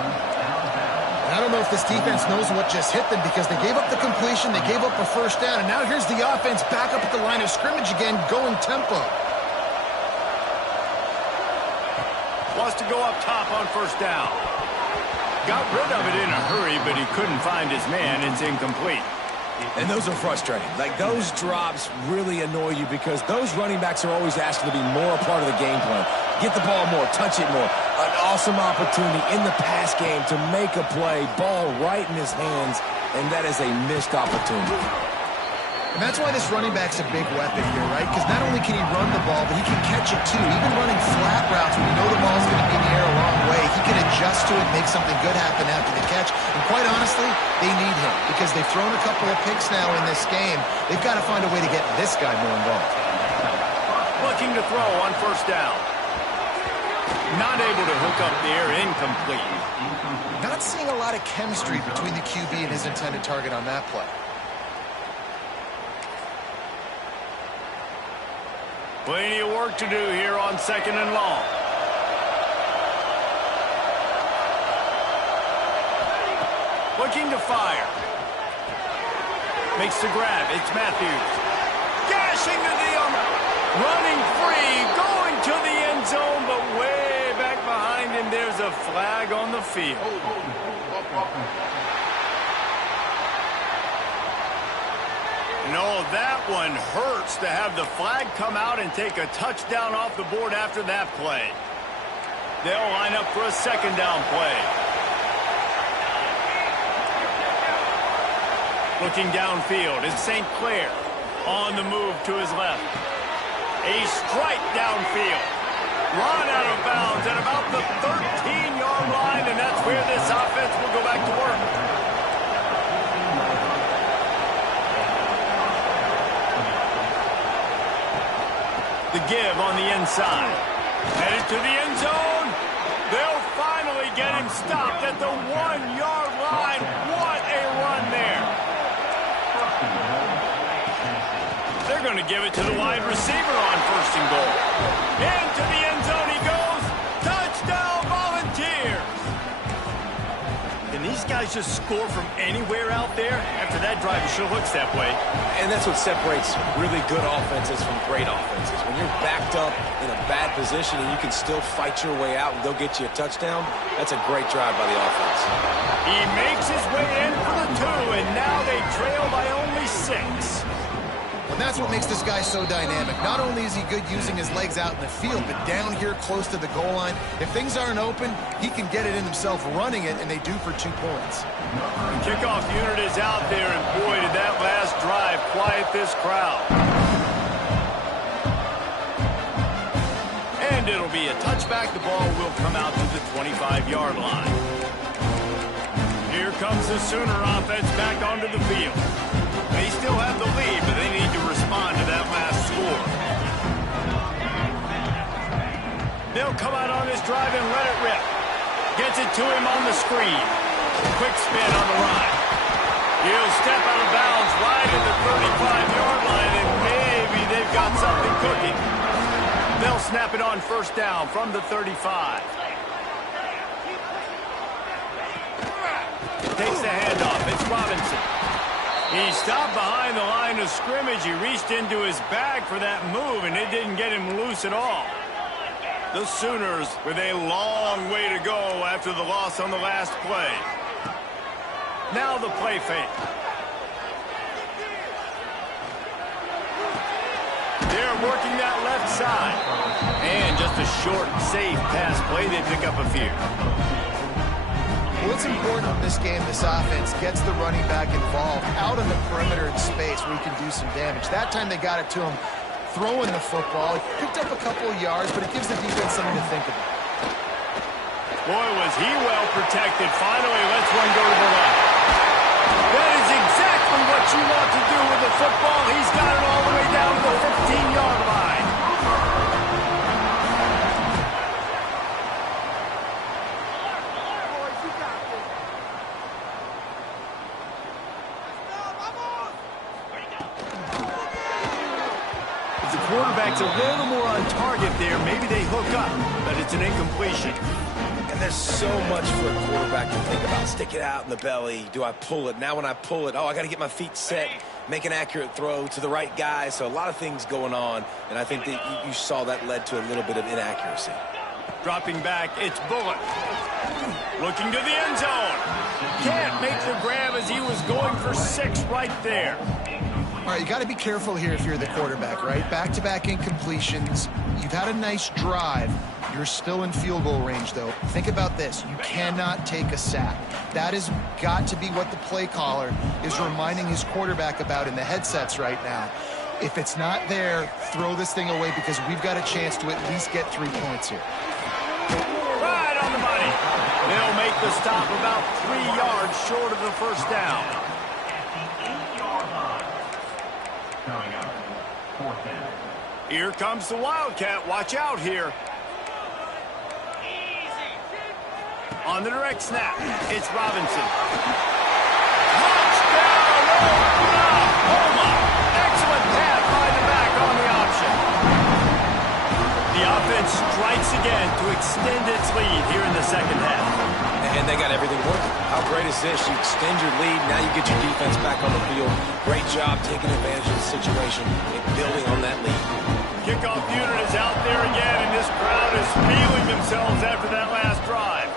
And I don't know if this defense knows what just hit them because they gave up the completion, they gave up a first down, and now here's the offense back up at the line of scrimmage again, going tempo. Wants to go up top on first down. Got rid of it in a hurry, but he couldn't find his man. It's incomplete. And those are frustrating. Like, those drops really annoy you because those running backs are always asking to be more a part of the game plan. Get the ball more, touch it more. An awesome opportunity in the pass game to make a play, ball right in his hands, and that is a missed opportunity. And that's why this running back's a big weapon here, right? Because not only can he run the ball, but he can catch it too. Even running flat routes when you know the ball's going to be in the air a long way, he can adjust to it, make something good happen after the catch. And quite honestly, they need him because they've thrown a couple of picks now in this game. They've got to find a way to get this guy more involved. Looking to throw on first down. Not able to hook up there, incomplete. Not seeing a lot of chemistry between the QB and his intended target on that play. Plenty of work to do here on second and long. Looking to fire. Makes the grab. It's Matthews. Gashing the deal. Running free. Going to the end zone, but way back behind him, there's a flag on the field. No, that one hurts to have the flag come out and take a touchdown off the board after that play. They'll line up for a second down play. Looking downfield is St. Clair on the move to his left. A strike downfield. Run out of bounds at about the 13-yard line, and that's where this offense will go back to work. The give on the inside. Headed to the end zone. They'll finally get him stopped at the 1-yard line. What a run there. They're going to give it to the wide receiver on first and goal. Into the end zone he goes. Touchdown, Volunteers. Can these guys just score from anywhere out there? After that drive, it sure looks that way. And that's what separates really good offenses from great offenses. When you're backed up in a bad position and you can still fight your way out and they'll get you a touchdown, that's a great drive by the offense. He makes his way in for the 2, and now they trail by only 6. And that's what makes this guy so dynamic. Not only is he good using his legs out in the field, but down here close to the goal line, if things aren't open, he can get it in himself running it, and they do for 2 points. The kickoff unit is out there, and boy, did that last drive quiet this crowd. And it'll be a touchback. The ball will come out to the 25-yard line. Here comes the Sooner offense back onto the field. They still have the lead, but they need to respond to that last score. They'll come out on this drive and let it rip. Gets it to him on the screen. Quick spin on the run. He'll step out of bounds right at the 35-yard line, and maybe they've got something cooking. They'll snap it on first down from the 35. Takes the handoff. It's Robinson. He stopped behind the line of scrimmage. He reached into his bag for that move, and it didn't get him loose at all. The Sooners with a long way to go after the loss on the last play. Now the play fake. They're working that left side. And just a short, safe pass play. They pick up a few. What's important in this game, this offense gets the running back involved out on the perimeter in space where he can do some damage. That time they got it to him throwing the football. He picked up a couple of yards, but it gives the defense something to think about. Boy, was he well protected. Finally, let's one go to the left. That is exactly what you want to do with the football. He's got it all the way down to the 15-yard line. Quarterback's a little more on target there. Maybe they hook up, but it's an incompletion. And There's so much for a quarterback to think about. Stick it out in the belly. Do I pull it? Now when I pull it, oh, I got to get my feet set, make an accurate throw to the right guy. So a lot of things going on, and I think that you saw that led to a little bit of inaccuracy. Dropping back, it's Bullock. Looking to the end zone. Can't make the grab as he was going for 6 right there. All right, you got to be careful here if you're the quarterback, right? Back-to-back incompletions. You've had a nice drive. You're still in field goal range, though. Think about this. You cannot take a sack. That has got to be what the play caller is reminding his quarterback about in the headsets right now. If it's not there, throw this thing away because we've got a chance to at least get 3 points here. Right on the money. They'll make the stop about 3 yards short of the first down. Here comes the Wildcat. Watch out here. On the direct snap, it's Robinson. Touchdown, Oklahoma! Excellent pass by the back on the option. The offense strikes again to extend its lead here in the second half. And they got everything working. How great is this? You extend your lead, now you get your defense back on the field. Great job taking advantage of the situation and building on that lead. Kickoff unit is out there again, and this crowd is feeling themselves after that last drive.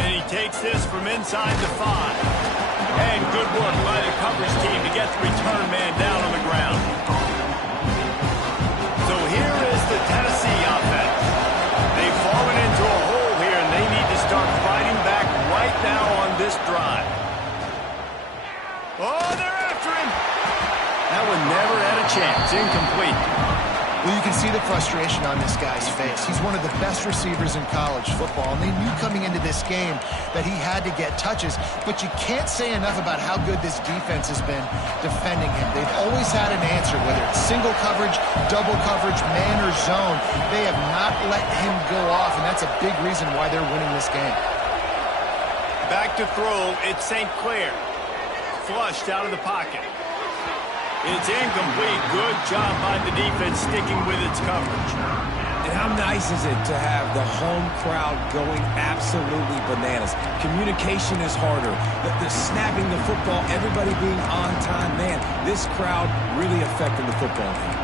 And he takes this from inside the 5. And good work by the coverage team to get the return man down on the ground. So here is the Tennessee offense. They've fallen into a hole here, and they need to start fighting back right now on this drive. Oh, they're after him. That one never had a chance. Incomplete. Well, you can see the frustration on this guy's face. He's one of the best receivers in college football, and they knew coming into this game that he had to get touches, but you can't say enough about how good this defense has been defending him. They've always had an answer, whether it's single coverage, double coverage, man or zone. They have not let him go off, and that's a big reason why they're winning this game. Back to throw, it's St. Clair. Flushed out of the pocket. It's incomplete. Good job by the defense sticking with its coverage. And how nice is it to have the home crowd going absolutely bananas? Communication is harder. The snapping the football, everybody being on time. Man, this crowd really affecting the football game.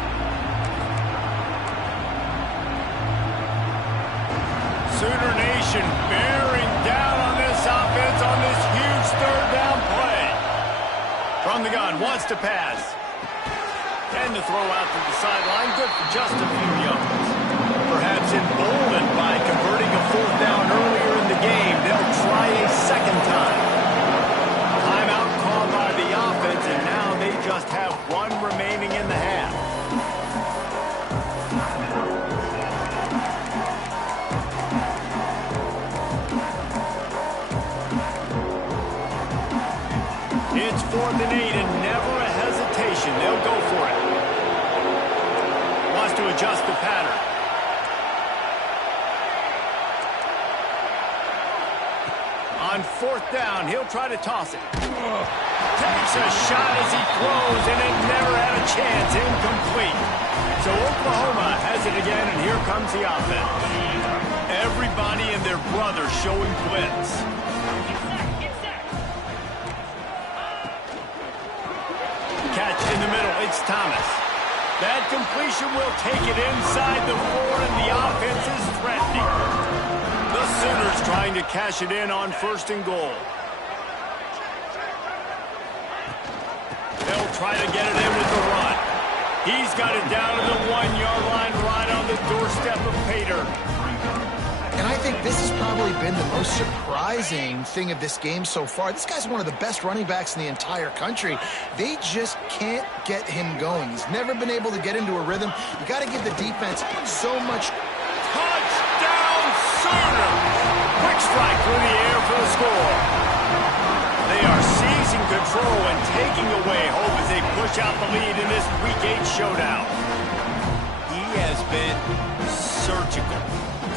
Sooner Nation bearing down on this offense on this huge third down play. From the gun, wants to pass. And the throw out to the sideline, good for just a few yards. Perhaps emboldened by converting a 4th down earlier in the game, they'll try a second time. Timeout called by the offense, and now they just have 1 remaining in the half. It's 4th and 8, and never a hesitation. They'll go for it. Wants to adjust the pattern. On 4th down, he'll try to toss it. Takes a shot as he throws, and it never had a chance. Incomplete. So Oklahoma has it again, and here comes the offense. Everybody and their brother showing blitz. Catch in the middle, it's Thomas. That completion will take it inside the 4, and the offense is threatening. The Sooners trying to cash it in on 1st and goal. They'll try to get it in with the run. He's got it down to the 1-yard line right on the doorstep of Pater. And I think this has probably been the most surprising thing of this game so far. This guy's one of the best running backs in the entire country. They just can't get him going. He's never been able to get into a rhythm. You got to give the defense so much. Touchdown, Sooners! Quick strike through the air for the score. They are seizing control and taking away hope as they push out the lead in this Week 8 showdown. He has been surgical.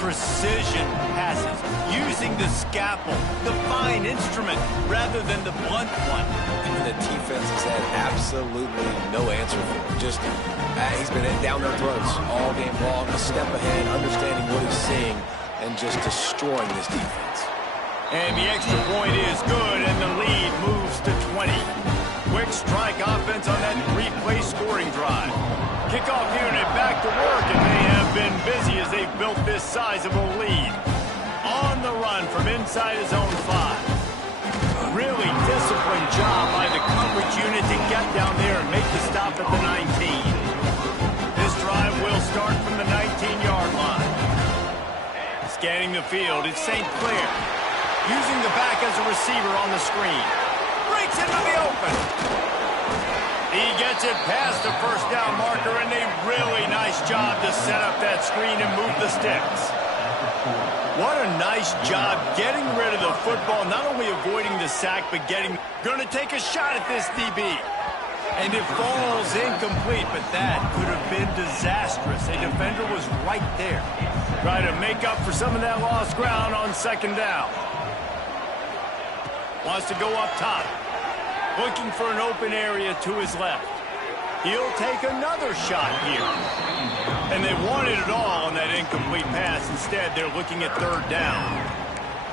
Precision passes, using the scalpel, the fine instrument, rather than the blunt one. And the defense has had absolutely no answer for him. Just, he's been down their throats all game long, a step ahead, understanding what he's seeing. and just destroying this defense. And the extra point is good, and the lead moves to 20. Quick strike offense on that three-play scoring drive. Kickoff unit back to work, and they have been busy as they've built this sizable lead. On the run from inside his own 5. Really disciplined job by the coverage unit to get down there and make the stop at the 19. This drive will start from the 19-yard line. Scanning the field, it's St. Clair. Using the back as a receiver on the screen. Breaks into the open. He gets it past the first down marker, and a really nice job to set up that screen and move the sticks. What a nice job getting rid of the football, not only avoiding the sack, but going to take a shot at this DB. And it falls incomplete, but that could have been disastrous. A defender was right there. Try to make up for some of that lost ground on second down. Wants to go up top. Looking for an open area to his left. He'll take another shot here. And they wanted it all on that incomplete pass. Instead, they're looking at third down.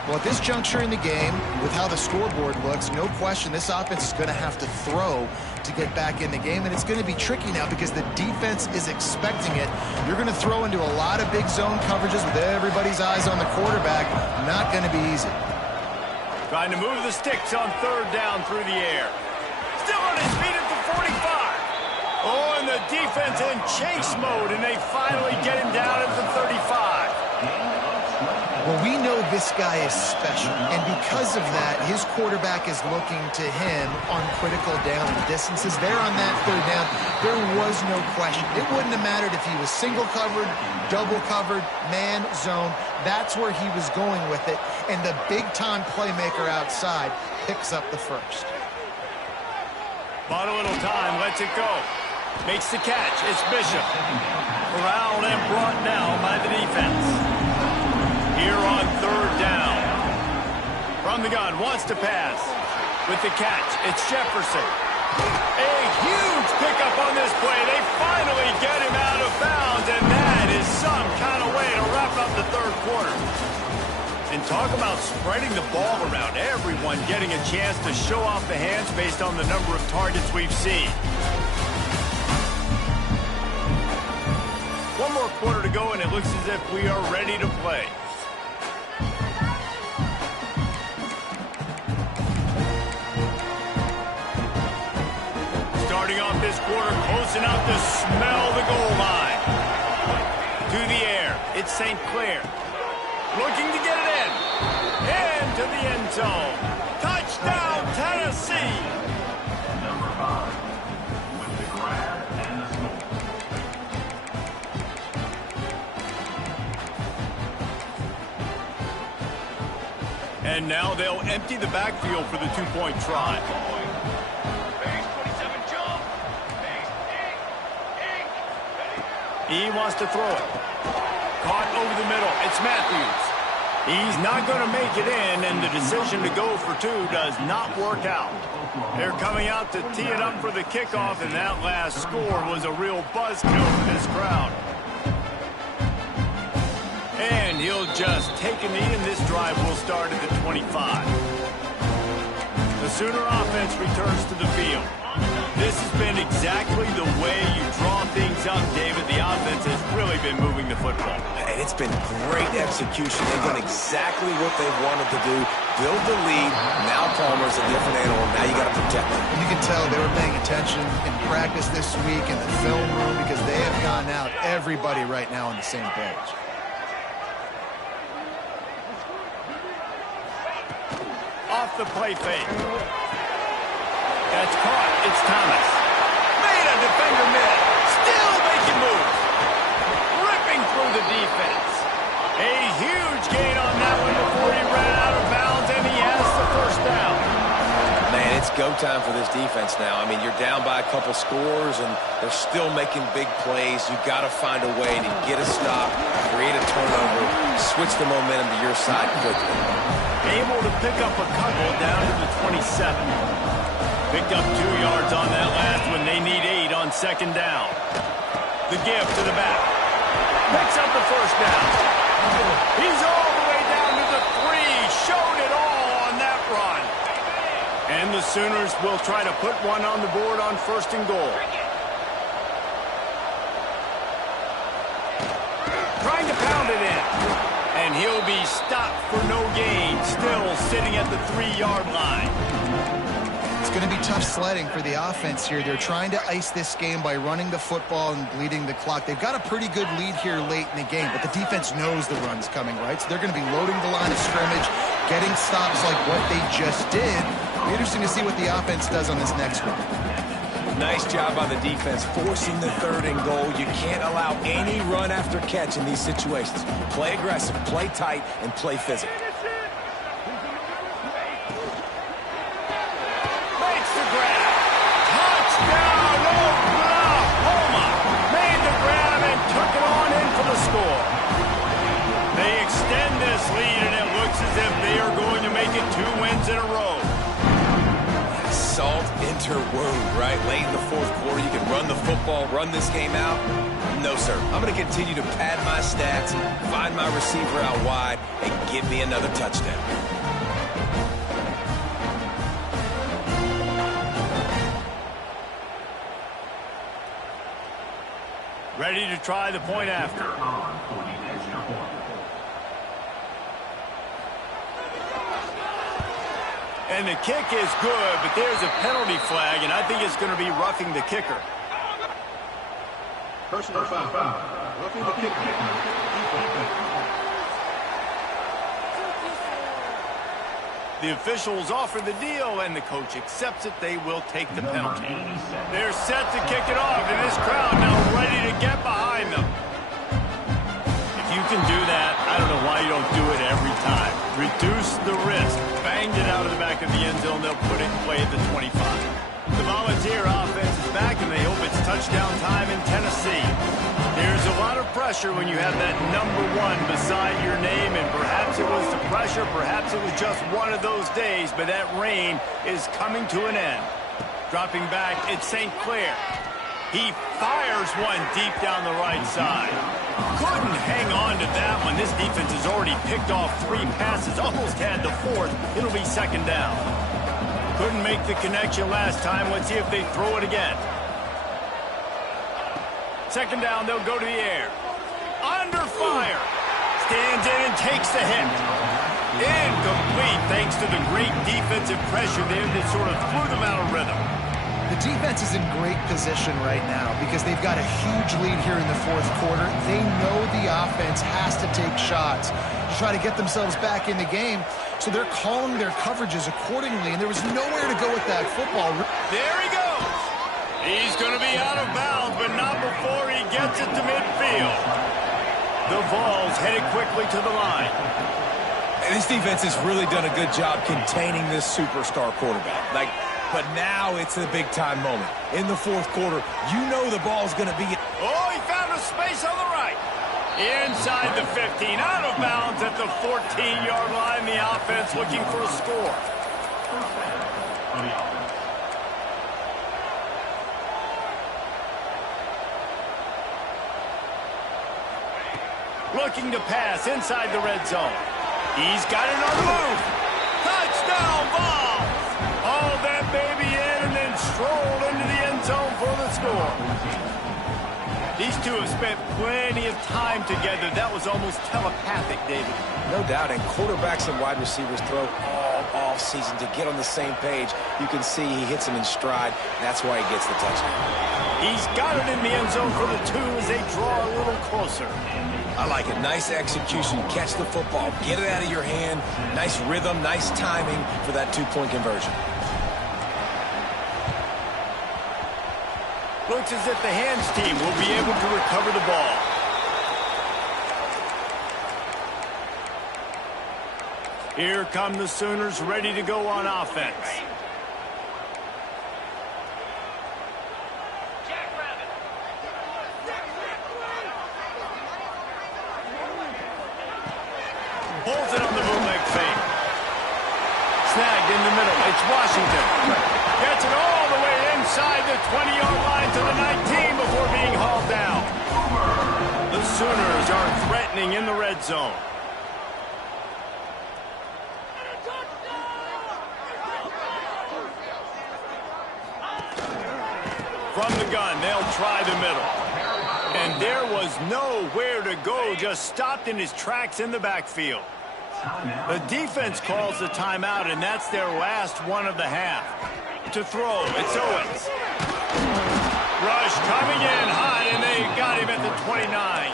Well, at this juncture in the game, with how the scoreboard looks, no question this offense is going to have to throw to get back in the game, and it's going to be tricky now because the defense is expecting it. You're going to throw into a lot of big zone coverages with everybody's eyes on the quarterback. Not going to be easy. Trying to move the sticks on third down through the air. Still on his feet at the 45. Oh, and the defense in chase mode, and they finally get him down at the 35. Well, we know this guy is special, and because of that, his quarterback is looking to him on critical down distances. There on that third down, there was no question. It wouldn't have mattered if he was single covered, double covered, man, zone. That's where he was going with it, and the big-time playmaker outside picks up the first. Bought a little time, lets it go. Makes the catch. It's Bishop. Corralled and brought down by the defense. Here on third down. From the gun, wants to pass. With the catch, it's Jefferson. A huge pickup on this play. They finally get him out of bounds, and that is some kind of way to wrap up the third quarter. And talk about spreading the ball around. Everyone getting a chance to show off the hands based on the number of targets we've seen. One more quarter to go, and it looks as if we are ready to play. Starting off this quarter, close enough to smell the goal line. To the air, it's St. Clair. Looking to get it in. Into the end zone. Touchdown, Tennessee. And now they'll empty the backfield for the two-point try. He wants to throw it. Caught over the middle. It's Matthews. He's not going to make it in, and the decision to go for two does not work out. They're coming out to tee it up for the kickoff, and that last score was a real buzzkill for this crowd. And he'll just take a knee, and this drive will start at the 25. The Sooner offense returns to the field. This has been exactly the way you draw things up, David. The offense has really been moving the football. And it's been great execution. They've done exactly what they've wanted to do. Build the lead. Now Palmer's a different animal. Now you got to protect him. You can tell they were paying attention in practice this week in the film room because they have gone out, everybody right now on the same page. Off the play fake. That's caught. It's Thomas. Made a defender miss. Still making moves. Ripping through the defense. A huge gain on that one before he ran out of bounds, and he has the first down. Man, it's go time for this defense now. I mean, you're down by a couple scores, and they're still making big plays. You've got to find a way to get a stop, create a turnover, switch the momentum to your side quickly. Able to pick up a couple down to the 27. Picked up 2 yards on that last one. They need 8 on second down. The give to the back. Picks up the first down. He's all the way down to the 3. Showed it all on that run. And the Sooners will try to put one on the board on 1st and goal. Trying to pound it in. And he'll be stopped for no gain. Still sitting at the 3-yard line. It's going to be tough sledding for the offense here. They're trying to ice this game by running the football and bleeding the clock. They've got a pretty good lead here late in the game, but the defense knows the run's coming, right? So they're going to be loading the line of scrimmage, getting stops like what they just did. It'll be interesting to see what the offense does on this next one. Nice job by the defense, forcing the 3rd and goal. You can't allow any run after catch in these situations. Play aggressive, play tight, and play physical. Makes the grab. Touchdown, Oklahoma. Made the grab and took it on in for the score. They extend this lead, and it looks as if they are going to make it 2 wins in a row. Salt enter wound, right? Late in the 4th quarter, you can run the football, run this game out. No, sir. I'm going to continue to pad my stats, find my receiver out wide, and give me another touchdown. Ready to try the point after. And the kick is good, but there's a penalty flag, and I think it's going to be roughing the kicker. Personal foul. Roughing the kicker. The officials offer the deal, and the coach accepts it. They will take the penalty. They're set to kick it off, and this crowd now ready to get behind them. If you can do that, I don't know why you don't do it every time. Reduce the risk. Banged it out of the back of the end zone. They'll put it in play at the 25. The Volunteer offense is back, and they hope it's touchdown time in Tennessee. There's a lot of pressure when you have that number 1 beside your name, and perhaps it was the pressure, perhaps it was just one of those days, but that reign is coming to an end. Dropping back, it's St. Clair. He fires one deep down the right side. Couldn't hang on to that one. This defense has already picked off 3 passes, almost had the 4th. It'll be 2nd down. Couldn't make the connection last time. Let's see if they throw it again. 2nd down, they'll go to the air. Under fire. Stands in and takes the hit. Incomplete thanks to the great defensive pressure there that sort of threw them out of rhythm. The defense is in great position right now because they've got a huge lead here in the 4th quarter. They know the offense has to take shots to try to get themselves back in the game, so they're calling their coverages accordingly, and there was nowhere to go with that football. There he goes. He's going to be out of bounds, but not before he gets it to midfield. The Vols headed quickly to the line. And this defense has really done a good job containing this superstar quarterback. But now it's a big-time moment. In the 4th quarter, you know the ball's going to be... Oh, he found a space on the right. Inside the 15, out of bounds at the 14-yard line. The offense looking for a score. Looking to pass inside the red zone. He's got it on the move. Touchdown, Vols! Hauled that baby in and then strolled into the end zone for the score. These two have spent plenty of time together. That was almost telepathic, David. No doubt, and quarterbacks and wide receivers throw all off-season to get on the same page. You can see he hits them in stride. That's why he gets the touchdown. He's got it in the end zone for the 2 as they draw a little closer. I like it. Nice execution. Catch the football. Get it out of your hand. Nice rhythm, nice timing for that 2-point conversion. Looks as if the hands team will be able to recover the ball. Here come the Sooners ready to go on offense. Holds it on the bootleg fake. Snagged in the middle. It's Washington. Gets it all the way inside the 20-yard line to the 19 before being hauled down. The Sooners are threatening in the red zone. From the gun, they'll try the middle. And there was nowhere to go, just stopped in his tracks in the backfield. The defense calls the timeout, and that's their last one of the half. To throw, it's Owens. Rush coming in high, and they got him at the 29.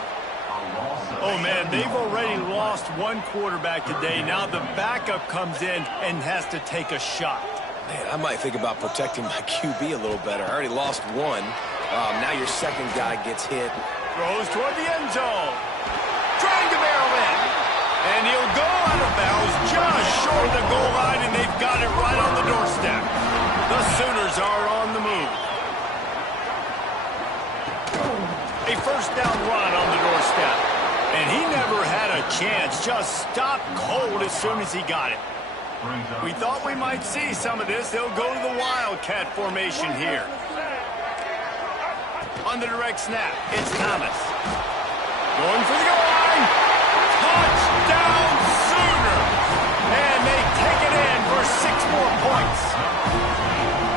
Oh, man, they've already lost one quarterback today. Now the backup comes in and has to take a shot. Man, I might think about protecting my QB a little better. I already lost one. Now your second guy gets hit. Throws toward the end zone. Trying to barrel in. And he'll go out of bounds just short of the goal line, and they've got it right on the doorstep. The Sooners are on the move. A first down run on the doorstep. And he never had a chance. Just stopped cold as soon as he got it. We thought we might see some of this. They'll go to the Wildcat formation here. On the direct snap, it's Thomas. Going for the goal line. Touchdown Sooners! And they take it in for 6 more points.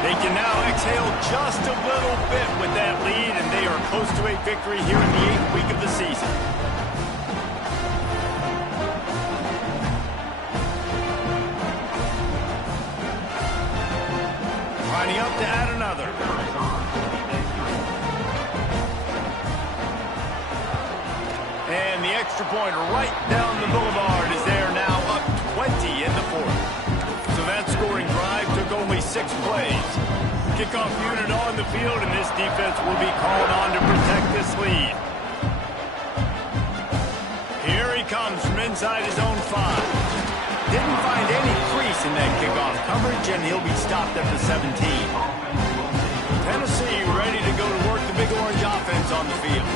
They can now exhale just a little bit with that lead, and they are close to a victory here in the 8th week of the season. Lining up to add another. And the extra point right down the boulevard is there now, up 20 in the 4th. So that scoring drive took only 6 plays. Kickoff unit on the field, and this defense will be called on to protect this lead. Here he comes from inside his own 5. Didn't find any crease in that kickoff coverage, and he'll be stopped at the 17. Tennessee ready to go to work the Big Orange offense on the field.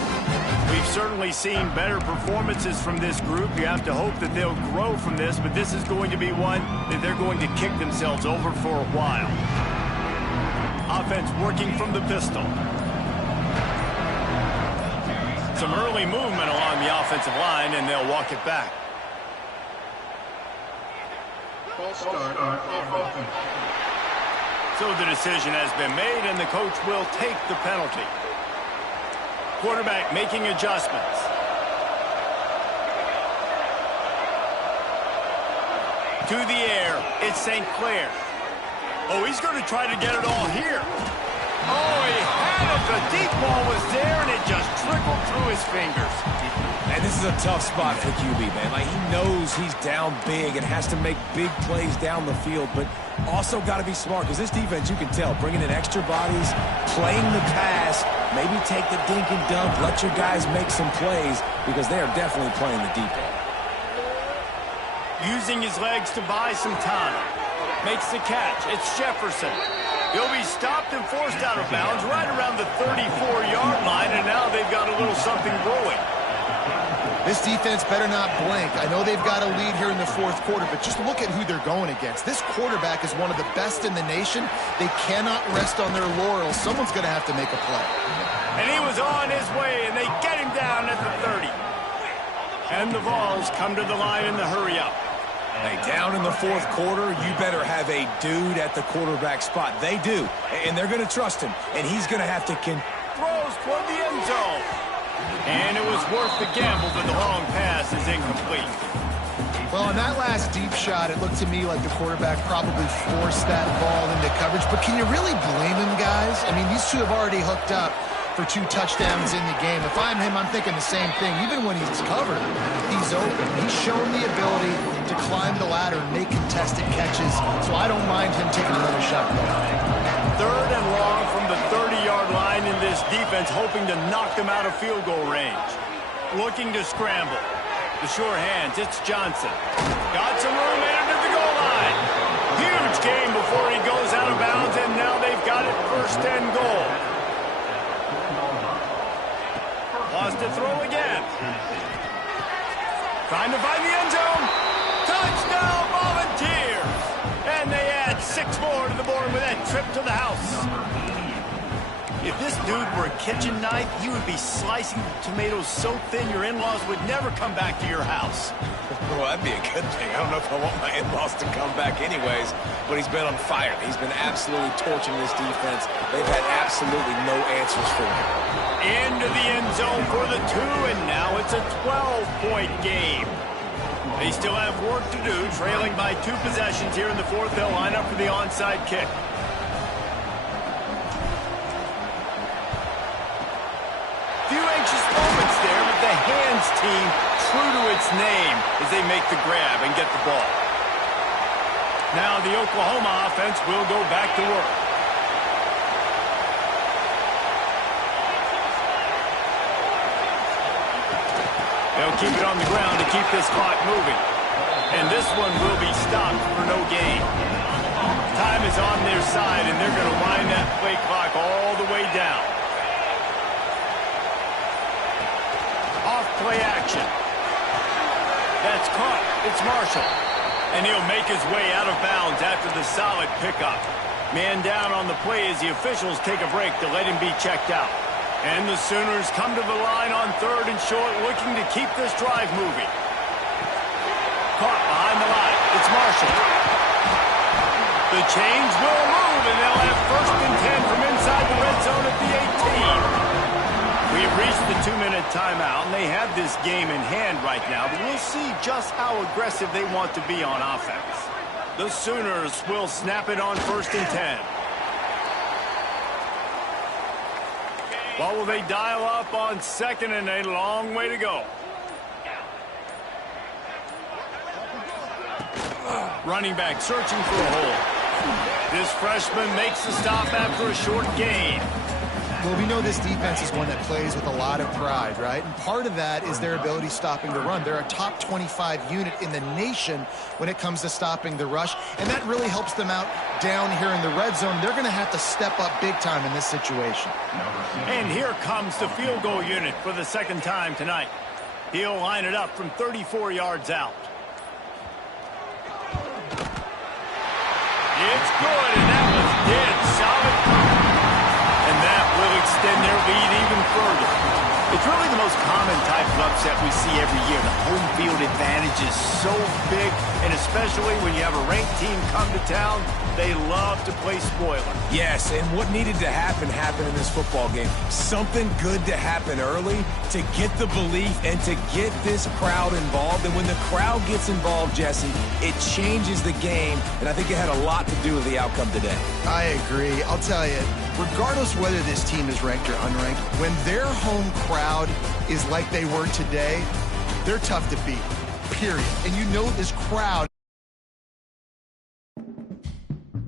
We've certainly seen better performances from this group. You have to hope that they'll grow from this, but this is going to be one that they're going to kick themselves over for a while. Offense working from the pistol. Some early movement along the offensive line, and they'll walk it back. Start offense. So the decision has been made, and the coach will take the penalty. Quarterback making adjustments. To the air, it's St. Clair. Oh, he's going to try to get it all here. Oh, he had it. The deep ball was there, and it just trickled through his fingers. And this is a tough spot for QB, man. Like, he knows he's down big and has to make big plays down the field, but also got to be smart, because this defense, you can tell, bringing in extra bodies, playing the pass, maybe take the dink and dunk, let your guys make some plays, because they are definitely playing the deep ball. Using his legs to buy some time. Makes the catch. It's Jefferson. He'll be stopped and forced out of bounds right around the 34-yard line, and now they've got a little something brewing. This defense better not blink. I know they've got a lead here in the 4th quarter, but just look at who they're going against. This quarterback is one of the best in the nation. They cannot rest on their laurels. Someone's going to have to make a play. And he was on his way, and they get him down at the 30. And the Vols come to the line in the hurry-up. Hey, down in the 4th quarter, you better have a dude at the quarterback spot. They do, and they're going to trust him, and he's going to have to throws toward the end zone. And it was worth the gamble, but the long pass is incomplete. Well, on that last deep shot, it looked to me like the quarterback probably forced that ball into coverage. But can you really blame him, guys? I mean, these two have already hooked up for 2 touchdowns in the game. If I'm him, I'm thinking the same thing. Even when he's covered, he's open. He's shown the ability to climb the ladder and make contested catches. So I don't mind him taking another shot. 3rd and long from the 30-yard line in this defense, hoping to knock them out of field goal range. Looking to scramble. The sure hands, it's Johnson. Got some room into the goal line. Huge game before he goes out of bounds, and now they've got it 1st and goal. Lost to throw again. Trying to find the end zone. Touchdown Volunteers! And they add 6 more to the board with that trip to the house. If this dude were a kitchen knife, he would be slicing tomatoes so thin your in-laws would never come back to your house. Well, that'd be a good thing. I don't know if I want my in-laws to come back anyways, but he's been on fire. He's been absolutely torching this defense. They've had absolutely no answers for him. Into the end zone for the 2, and now it's a 12-point game. They still have work to do, trailing by 2 possessions here in the 4th. They'll line up for the onside kick. Few anxious moments there, but the hands team true to its name as they make the grab and get the ball. Now the Oklahoma offense will go back to work. They'll keep it on the ground to keep this clock moving. And this one will be stopped for no gain. Time is on their side, and they're going to wind that play clock all the way down. Off play action. That's caught. It's Marshall. And he'll make his way out of bounds after the solid pickup. Man down on the play as the officials take a break to let him be checked out. And the Sooners come to the line on 3rd and short, looking to keep this drive moving. Caught behind the line. It's Marshall. The chains will move, and they'll have 1st and 10 from inside the red zone at the 18. We've reached the 2-minute timeout, and they have this game in hand right now, but we'll see just how aggressive they want to be on offense. The Sooners will snap it on 1st and 10. What will they dial up on 2nd and a long way to go? Running back searching for a hole. This freshman makes the stop after a short gain. Well, we know this defense is one that plays with a lot of pride, right? And part of that is their ability stopping the run. They're a top 25 unit in the nation when it comes to stopping the rush, and that really helps them out down here in the red zone. They're going to have to step up big time in this situation. And here comes the field goal unit for the 2nd time tonight. He'll line it up from 34 yards out. It's good, and that was dead solid. And that will extend their lead even further. It's really the most common type of upset we see every year. The home field advantage is so big, and especially when you have a ranked team come to town, they love to play spoiler. Yes, and what needed to happen happened in this football game. Something good to happen early to get the belief and to get this crowd involved. And when the crowd gets involved, Jesse, it changes the game, and I think it had a lot to do with the outcome today. I agree. I'll tell you, regardless whether this team is ranked or unranked, when their home crowd is like they were today, they're tough to beat, period. And you know this crowd